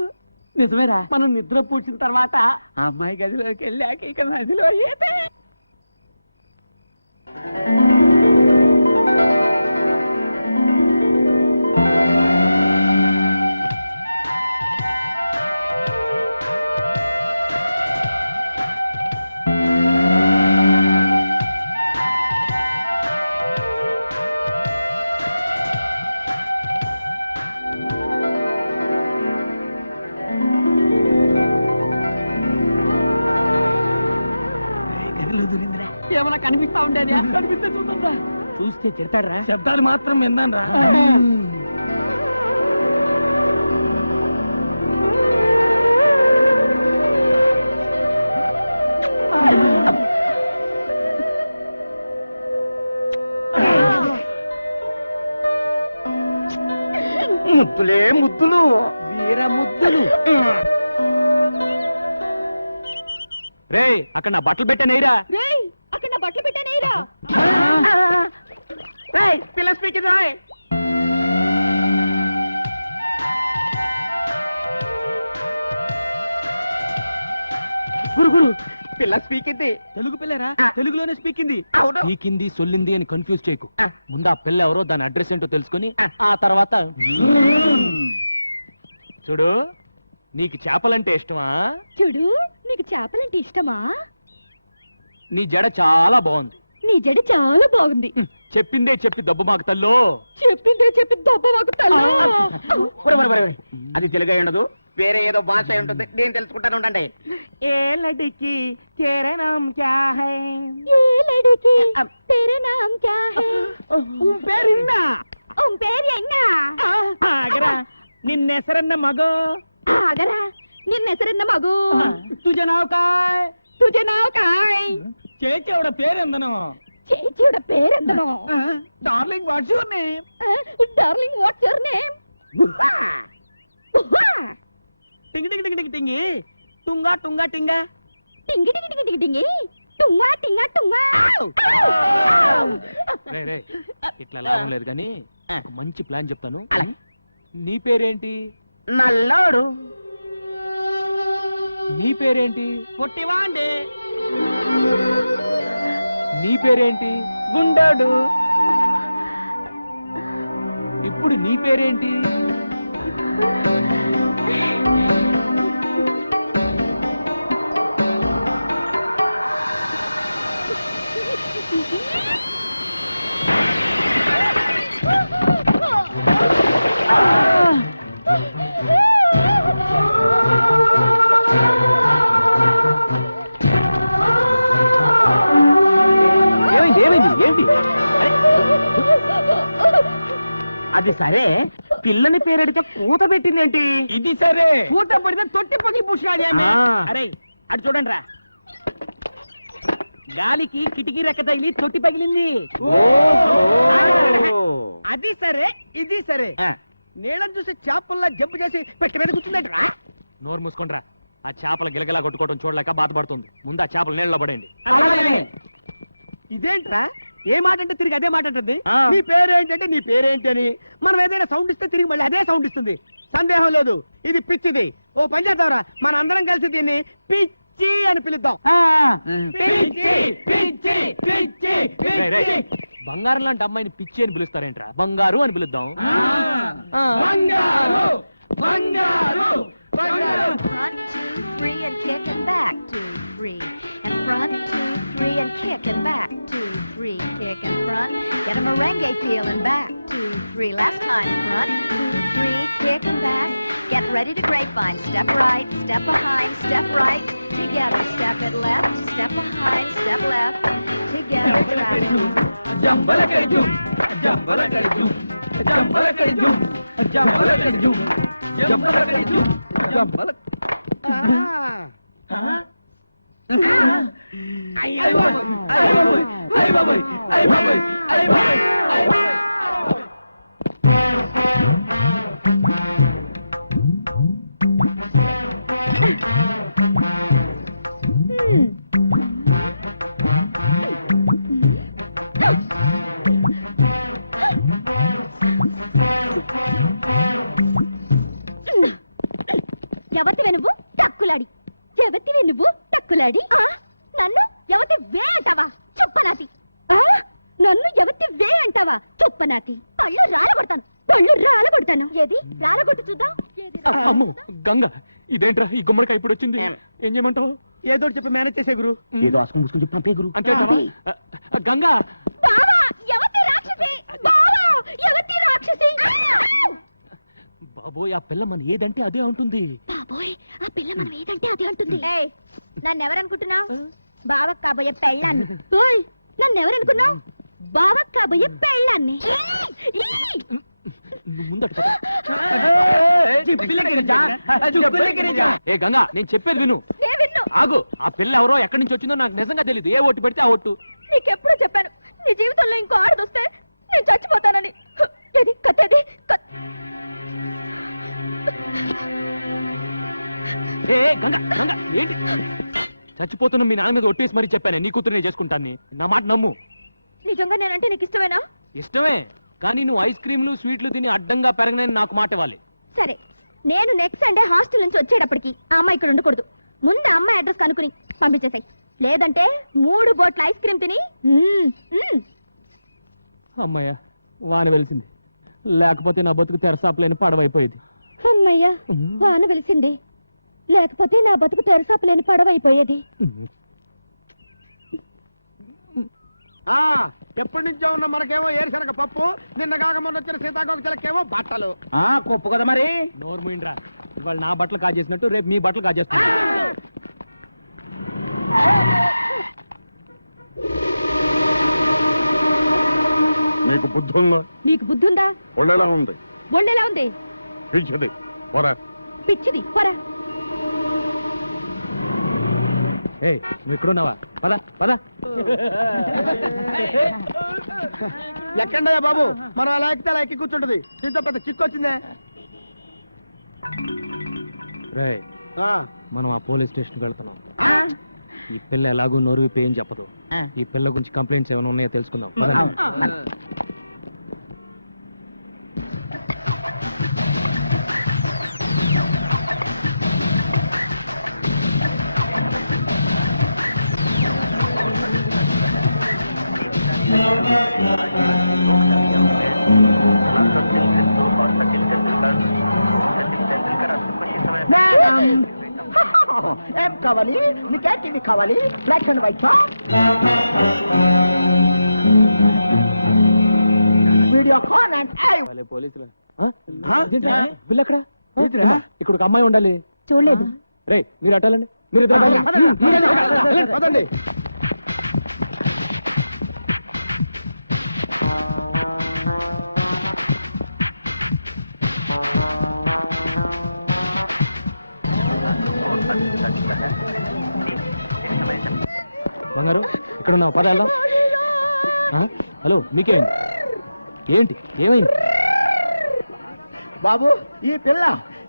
నిజమేరా, మనం నిద్ర పూడ్చిన తర్వాత ఆ అమ్మాయి గదిలోకి వెళ్ళాక ఇక నదిలో ఈతే. ఏమన్నా కనిపిస్తా ఉండేది? కనిపిస్తే చూద్దా. చూస్తే తిడతాడ్రా. శబ్దాలు మాత్రం విన్నాను రా. ముద్దులే ముద్దులు, వీర ముద్దులు. రే అక్కడ నా బట్టలు పెట్టానైరా. అక్కడ నా బట్టలు పెట్టానేరా. పిల్ల స్పీకింగ్ రాయ్. గురు పిల్ల స్పీకింది. తెలుగు పిల్లరా? తెలుగులోనే స్పీకింది. స్పీకింది సొల్లింది అని కన్ఫ్యూజ్ చేయకు. ముందు ఆ పిల్ల ఎవరో దాని అడ్రస్ ఏంటో తెలుసుకొని ఆ తర్వాత చూడు. నీకు చేపలంటే ఇష్టమా? చూడు, నీకు చేపలంటే ఇష్టమా? నీ జడ చాలా బాగుంది. నీ జడ చాలా బాగుంది. చెప్పిందే చెప్పి దెబ్బ మాకు తల్లో. చెప్పిందే చెప్పి దొబ్బ మాకు అది తెలుగు అయి ఉండదు, వేరే ఏదో భాష అయి ఉంటుంది. నేను తెలుసుకుంటాను ఉండండి. ఏ లడికి తేరా నామ్ క్యా హై? ఏ లడికి తేరా నామ్ క్యా హై? పేరున్నా పేరు ఎన్నా? ఆగరా, నిన్నెసరన్న మగో. ఆగరా, నిన్నెసరన్న మగు. తుజ నావ్ కాయ్? తుజ నావ్ కాయ్? చేచేవడ పేరెందనో? చేచియుడ పేరెందనో? Darling what's your name? Darling what's your name? టింగి టింగి టింగి టింగి టింగి టుంగా టుంగా టింగా టింగి టింగి టింగి టింగి టింగి టుంగా టింగా టుంగా. రే రే ఇట్లా లాభం లేదు కానీ మంచి ప్లాన్ చెప్తాను. నీ పేరేంటి? నల్లోడు. నీ పేరేంటి? పొట్టివాండి. నీ పేరేంటి? గుండోడు. ఇప్పుడు నీ పేరేంటి? ఏంటి? అది సరే, పిల్లని పేరెడితే కూత పెట్టిందేంటి? ఇది సరే, కూత పడితే తొట్టి పగిలి పూసినాడు. అరే అటు చూడండి రా, గాలికి కిటికీ రెక్క తగిలి తొట్టి పగిలింది. అది సరే, ఇది సరే, నీళ్ళని చూసి చేపల్లా జంపు చేసి పెట్టి మీద కూర్చుందంటరా. నోరు మూసుకుండ్రా. ఆ చేపల గిలగలా కొట్టుకోవడం చూడలేక బాధపడుతుంది. ముందు ఆ చేపలు నీళ్ళలో పడండి. ఇదేంట్రా, ఏ మాట అంటే తిరిగి అదే మాట అంటుంది. నీ పేరేంటంటే నీ పేరేంటి అని. మనం ఏదైనా సౌండ్ ఇస్తే తిరిగి మళ్ళీ అదే సౌండ్ ఇస్తుంది. సందేహం లేదు, ఇది పిచ్చిది. ఓ పని చేద్దాంరా, మన అందరం కలిసి దీన్ని పిచ్చి అని పిలుద్దాం. పిచ్చి పిచ్చి పిచ్చి పిచ్చి. బంగారం లాంటి అమ్మాయిని పిచ్చి అని పిలుస్తారేంట్రా? బంగారు అని పిలుద్దాం. బంగారు బంగారు బంగారు. Front 2 3 and kick and back 2 3 and front 2 3 and kick and back 2 3 kick and front. Get a merengue feel and back 2 3. Last time front 2 3 kick and back. Get ready to grapevine. Step right, step behind, step right. Together step it left, step behind, step left. Together track. Jambala kadjum, jambala kadjum, jambala kadjum, jambala kadjum, jambala kadjum, jambala. Ay baboy, ay baboy, ay baboy, ay baboy, ay baboy, ay baboy. ఎవతివే నువ్వు టక్కులాడి ఎవతివే నువ్వు టక్కులాడి నన్ను ఎవతి వే అంటావా చుప్పనాతి నన్ను ఎవతి వే అంటావా చుప్పనాతి పళ్ళు రాలగొడతాను ఏది రాలగొట్టు చూద్దాం అమ్మో గంగ ఇదేంట్రా ఈ గుమ్మడికాయ ఇప్పుడు వచ్చింది ఏం చేయమంటావు ఏదో చెప్పి మేనేజ్ చేసే గురు ఏదో ఆసుకుని ముసుకుని చెప్పి పంపే గురు అంతే గంగా బావా ఎవతి రాక్షసి బావా ఎవతి రాక్షసి బాబోయ్ ఆ పిల్ల మన ఏదంటే అదే ఉంటుంది బాబోయ్ ఆ పిల్ల మనం ఏదంటే అదే అంటుంది నన్ను ఎవరనుకుంటున్నావు బావకు కాబోయే పెళ్ళాన్ని ఓయ్ నన్ను ఎవరనుకున్నావు బావకు కాబోయే పెళ్ళాన్ని నువ్వు ముందట ఏ గంగా నేను చెప్పేది విను ఆగు ఆ పిల్ల ఎవరో ఎక్కడి నుంచి వచ్చిందో నాకు నిజంగా తెలియదు ఏ ఓటు పెడితే ఆ ఓటు నీకెప్పుడు చెప్పాను నీ జీవితంలో ఇంకో ఆడదొస్తే నేను చచ్చిపోతానని ఏది కత్తేది ఏ గంగా గంగా ఏంటి చచ్చిపోతున్న మీ నాన్న మీద ఒట్టేసి మరీ చెప్పానే నీ కూతురునే చేసుకుంటాను నా మాట నమ్ము నిజంగా నేనంటే నీకు ఇష్టమేనా ఇష్టమే కానీ నువ్వు ఐస్ క్రీమ్లు స్వీట్లు తిని అడ్డంగా పెరగనని నాకు మాట ఇవ్వాలి సరే నేను నెక్స్ట్ సండే హాస్టల్ నుంచి వచ్చేటప్పటికి ఆ అమ్మాయి ఇక్కడ ఉండకూడదు ముందు ఆ అమ్మాయి అడ్రస్ కనుక్కుని పంపించేసాయి లేదంటే 3 బోట్ల ఐస్ క్రీమ్ తిని అమ్మయ్య వాన వెలిసింది లేకపోతే నా బతుకు తెరసాపలేని పడవైపోయేది అమ్మయ్యా వాన వెలిసింది లేకపోతే నా బతుకు తెరసాపలేని పడవైపోయేది ఎప్పటి నుంచో ఉన్న మనకేమో ఏరుశనగ పప్పు నిన్న కాక మొన్న వచ్చిన సీతాకోక చిలకేమో బట్టలు కొప్పు కదా మరి నోరు మూయిండ్రా ఇవాళ నా బట్టలు కాజేసినట్టు రేపు మీ బట్టలు కాజేస్తా నీకు బుద్ధి ఉందా? నీకు బుద్ధుందా ఒళ్ళెలా ఉంది? ఒళ్ళెలా ఉంది పిచ్చిది పోరా. పిచ్చిది పోరా ఏ నువ్వు ఇక్కడున్నావా పద పద ఎక్కండయ్యా బాబు మనం అలా ఎక్కితే అలా ఎక్కి కూర్చుంటది దీంతో పెద్ద చిక్కు వచ్చిందే రే మనం ఆ పోలీస్ స్టేషన్కి వెళ్తున్నాం ఈ పిల్ల ఎలాగో నోరు విప్పి ఏం చెప్పదు ఈ పిల్ల గురించి కంప్లైంట్స్ ఏమైనా ఉన్నాయో తెలుసుకుందాం ఏం కావాలి నీకే టీవీ కావాలి black and white video call and పోలీసులు పిల్ల ఎక్కడ ఇక్కడ ఒక అమ్మాయి ఉండాలి చూడలేదు రే మీరు అట్టాలండి మీరు పదండి బంగారు ఇక్కడ ఉన్నావు పద వెళ్దాం హలో మీకేమైంది ఏంటి ఏమైంది బాబు ఈ పిల్ల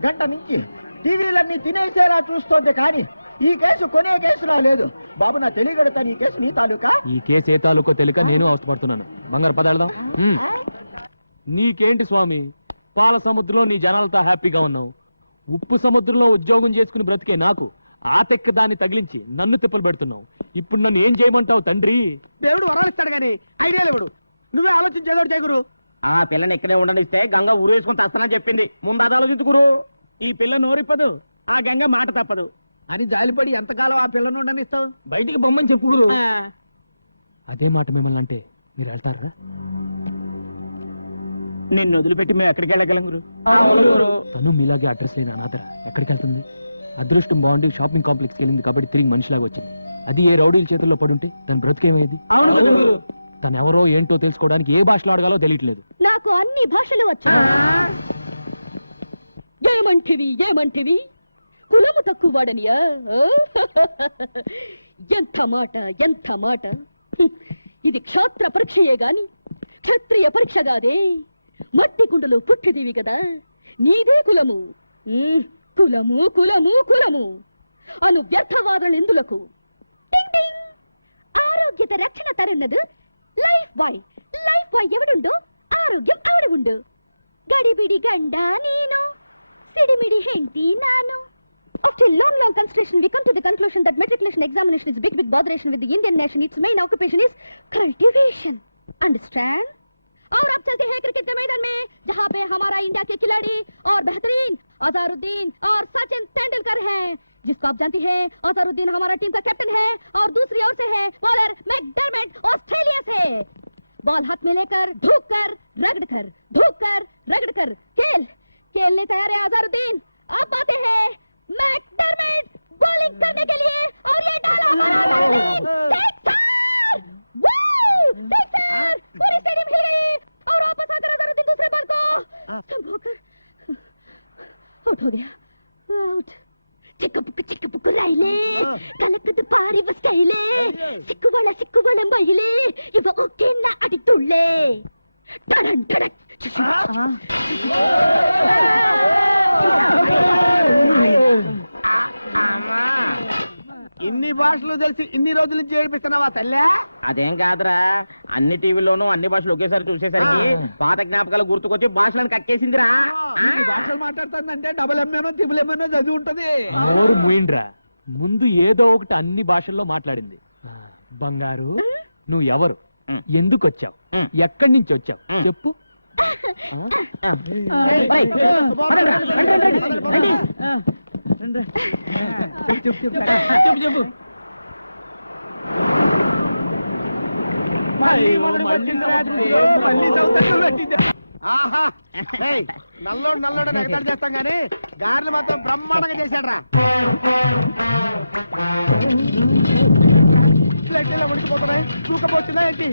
గంట నుంచి టీవీలన్నీ తినేసేలా చూస్తోంది కానీ ఈ కేసు కొనే కేసులా లేదు బాబు నా తెలియగలుగుతాను ఈ కేసు నీ తాలూకా ఈ కేసు ఏ తాలూకో తెలియక నేను అవస్థపడుతున్నాను బంగారు పద వెళ్దాం నీకేంటి స్వామి పాల సముద్రంలో నీ జనాలతో హ్యాపీగా ఉన్నావు ఉప్పు సముద్రంలో ఉద్యోగం చేసుకుని బ్రతికే నాకు ఆ తెక్క దాన్ని తగిలించి నన్ను తిప్పలు పెడుతున్నావు ఇప్పుడు నన్ను ఏం చేయమంటావు తండ్రి దేవుడు వరాలిస్తాడు గాని ఐడియా లేవుడు నువ్వే ఆలోచించేదోడు చేయగురు ఆ పిల్లని ఇక్కడే ఉండనిస్తే గంగ ఊరు వేసుకుని తస్తానని చెప్పింది ముందు అది ఆలోచించుకురు ఈ పిల్ల నోరిప్పదు ఆ గంగ మాట తప్పదు అని జాలిపడి ఎంతకాలం ఆ పిల్లని ఉండనిస్తావు బయటికి బొమ్మని చెప్పుకురు అదే మాట మిమ్మల్ని అంటే మీరు వెళ్తారా నిన్ను వదిలిపెట్టి మేము ఎక్కడికి వెళ్ళగలం గురు తను మీలాగే అడ్రస్ లేని అనాథర ఎక్కడికి వెళ్తుంది అదృష్టం బాగుండి షాపింగ్ కాంప్లెక్స్కి వెళ్ళింది కాబట్టి తిరిగి మనిషిలాగా వచ్చింది అది ఏ రౌడీల చేతుల్లో పడుంటే తన బ్రతికేమయ్యేది తను ఎవరో ఏంటో తెలుసుకోవడానికి ఏ భాషలో అడగాలో తెలియట్లేదు నాకు అన్ని భాషలు వచ్చు ఏమంటివి కులము తక్కువ వాడనియా ఎంత మాట ఇది క్షాత్ర పరీక్షయే గాని క్షత్రియ పరీక్ష కాదే మట్టి కుండలో పుట్టిదివి కదా నీదే కులము కులము కులము కులము అను వ్యర్థవాదనలు ఎందులకు ఆరోగ్యత రక్షణ తరున్నదు లైఫ్ బాయ్ ఎవడుండో ఆరోగ్యం అవడు ఉండు గడిబిడి గండ నేను సిడిమిడి హెంటి నాను After a long consideration, we come to the conclusion that matriculation examination is big botheration with the Indian nation. Its main occupation is cultivation. Understand? और अब चलते हैं क्रिकेट के मैदान में, जहाँ पे हमारा इंडिया के खिलाड़ी और बेहतरीन अजहरुद्दीन और सचिन तेंदुलकर हैं, जिसको आप जानती हैं। अजहरुद्दीन हमारा टीम का कैप्टन है और दूसरी ओर से है बॉलर मैकडरमट ऑस्ट्रेलिया से। बॉल हाथ में लेकर धूक कर रगड़ कर खेलने तैयार है अजहरुद्दीन। अब आते हैं मैकडरमट बॉलिंग करने के लिए और ये डाला मारा अजहरुद्दीन। सिक्सर! पूरी स्टेडियम हिल गई और वापस आकर अजहरुद्दीन दूसरे बॉल को संभोकर आउट हो गया। आउट। ಚಿಕ್ಕ ರೈಲೆ ಕಲಕದ ಪಾರಿ ಬಸ್ಟೈಲೆ ಸಿಕ್ಕುವಳ ಮಹಿಳೆ ಇವ ಒಕ್ಕೆನ್ನ ಅಡಿತುಳ್ಳೆ ಟಡನ್ ಟಡಕ್ ఇన్ని భాషలు తెలిసి ఇన్ని రోజుల నుంచి ఏడిపిస్తున్నావా తల్లే? అదేం కాదురా, అన్ని టీవీలోనూ అన్ని భాషలు ఒకేసారి చూసేసరికి పాత జ్ఞాపకాలు గుర్తుకొచ్చి భాషలను కక్కేసిందిరా. భాషలు మాట్లాడుతుందంటే డబుల్ ఎంఏనో త్రిబుల్ ఎంఏనో చదివి ఉంటది. నోరు మూయిండ్రా, ముందు ఏదో ఒకటి అన్ని భాషల్లో మాట్లాడింది. బంగారు, నువ్వు ఎవరు, ఎందుకు వచ్చావు, ఎక్కడి నుంచి వచ్చావు చెప్పు. చెప్పు. ఆహా, నల్లోడు ఎగతాడు చేస్తాం గానీ గారెలు మాత్రం బ్రహ్మాండంగా చేశాడ్రా. ప్లేట్లో ఉడికిపోతున్నాయి, తూకపోతుందా ఏంటి?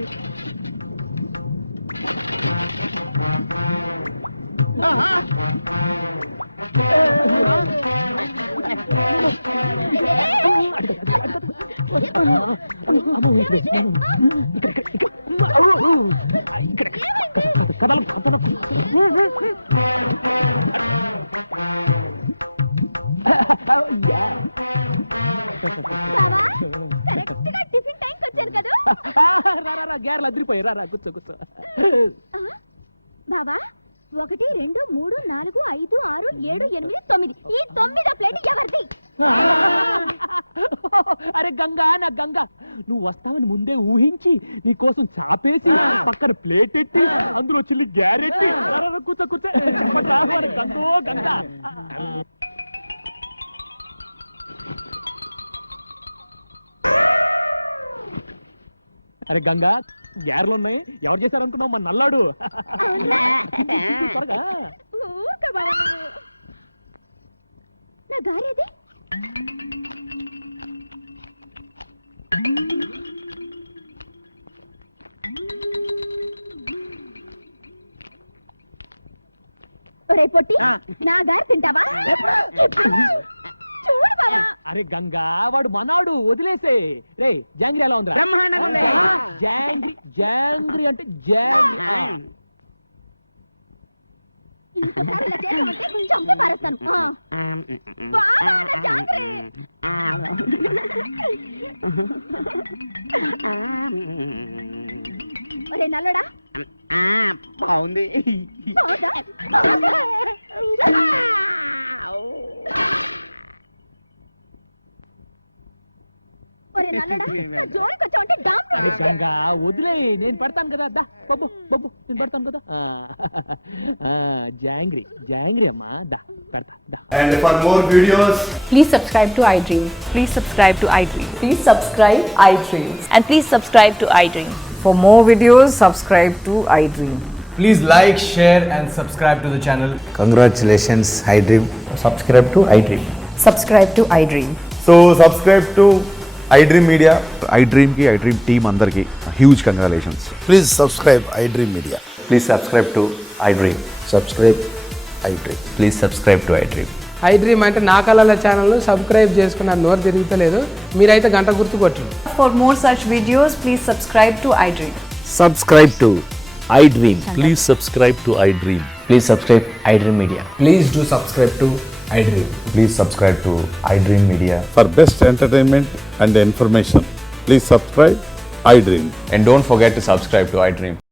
టిఫిన్ టైంకి వచ్చారు కదా. గ్యారెలు అదిరిపోయి. రా కూర్చో. బావా, 1 2 3 4 5 6 7 8 9 ఈ 9వ ప్లేట్ ఎవరిది? అరే గంగా, నా గంగా, నువ్వు వస్తావని ముందే ఊహించి నీ కోసం చాపేసి పక్కన ప్లేట్ ఎట్టి అందులో చిల్లి గ్యారెట్టి. కూర్చో గంగో గంగా. అరే గంగా, గ్యారెలు ఉన్నాయి, ఎవరు చేశారు అనుకున్నావు? మన నల్లాడు. త్వరగా. నా గారేది? ఒరే పొట్టి, నా గారు తింటావా? చూడు బావా. అరే గంగా, వాడు మనాడు, వదిలేసే. రే జాంగ్రీ ఎలా ఉందిరా? జాంగ్రీ అంటే జాంగ్రీ. ఇంకోసారి ఇలా చేసామంటే చంపి పారేస్తాను. బావా, నా జాంగ్రీ. ఒరే నల్లడా, బాగుంది. ఒరే నల్లడా, నా జోలికి వచ్చావంటే డామ్. అరే గంగా, వదిలే, నేను పెడతాను కదా. దా బొబ్బు నేను పెడతాను కదా. జాంగ్రీ అమ్మా, దా పెడతా దా. And for more videos, Please subscribe to iDream. Please subscribe to iDream. Please subscribe iDream. And please subscribe to iDream. For more videos, subscribe to iDream. Please like, share and subscribe to the channel. Congratulations iDream. Subscribe to iDream. Subscribe to iDream. so subscribe to iDream Media. iDream కి iDream team అందరికి huge congratulations. Please subscribe iDream Media. Please subscribe to iDream. Subscribe iDream. Please subscribe to iDream. iDream అంటే నా కళల channel subscribe చేసుకున్న నోరు తిరుగుతలేదు. మీరైతే గంట గుర్తు కొట్టండి. For more such videos, please subscribe to iDream. Subscribe to iDream. Please subscribe to iDream. Please subscribe iDream media. Please do subscribe to iDream. Please subscribe to iDream media. For best entertainment and information, please subscribe iDream. And don't forget to subscribe to iDream.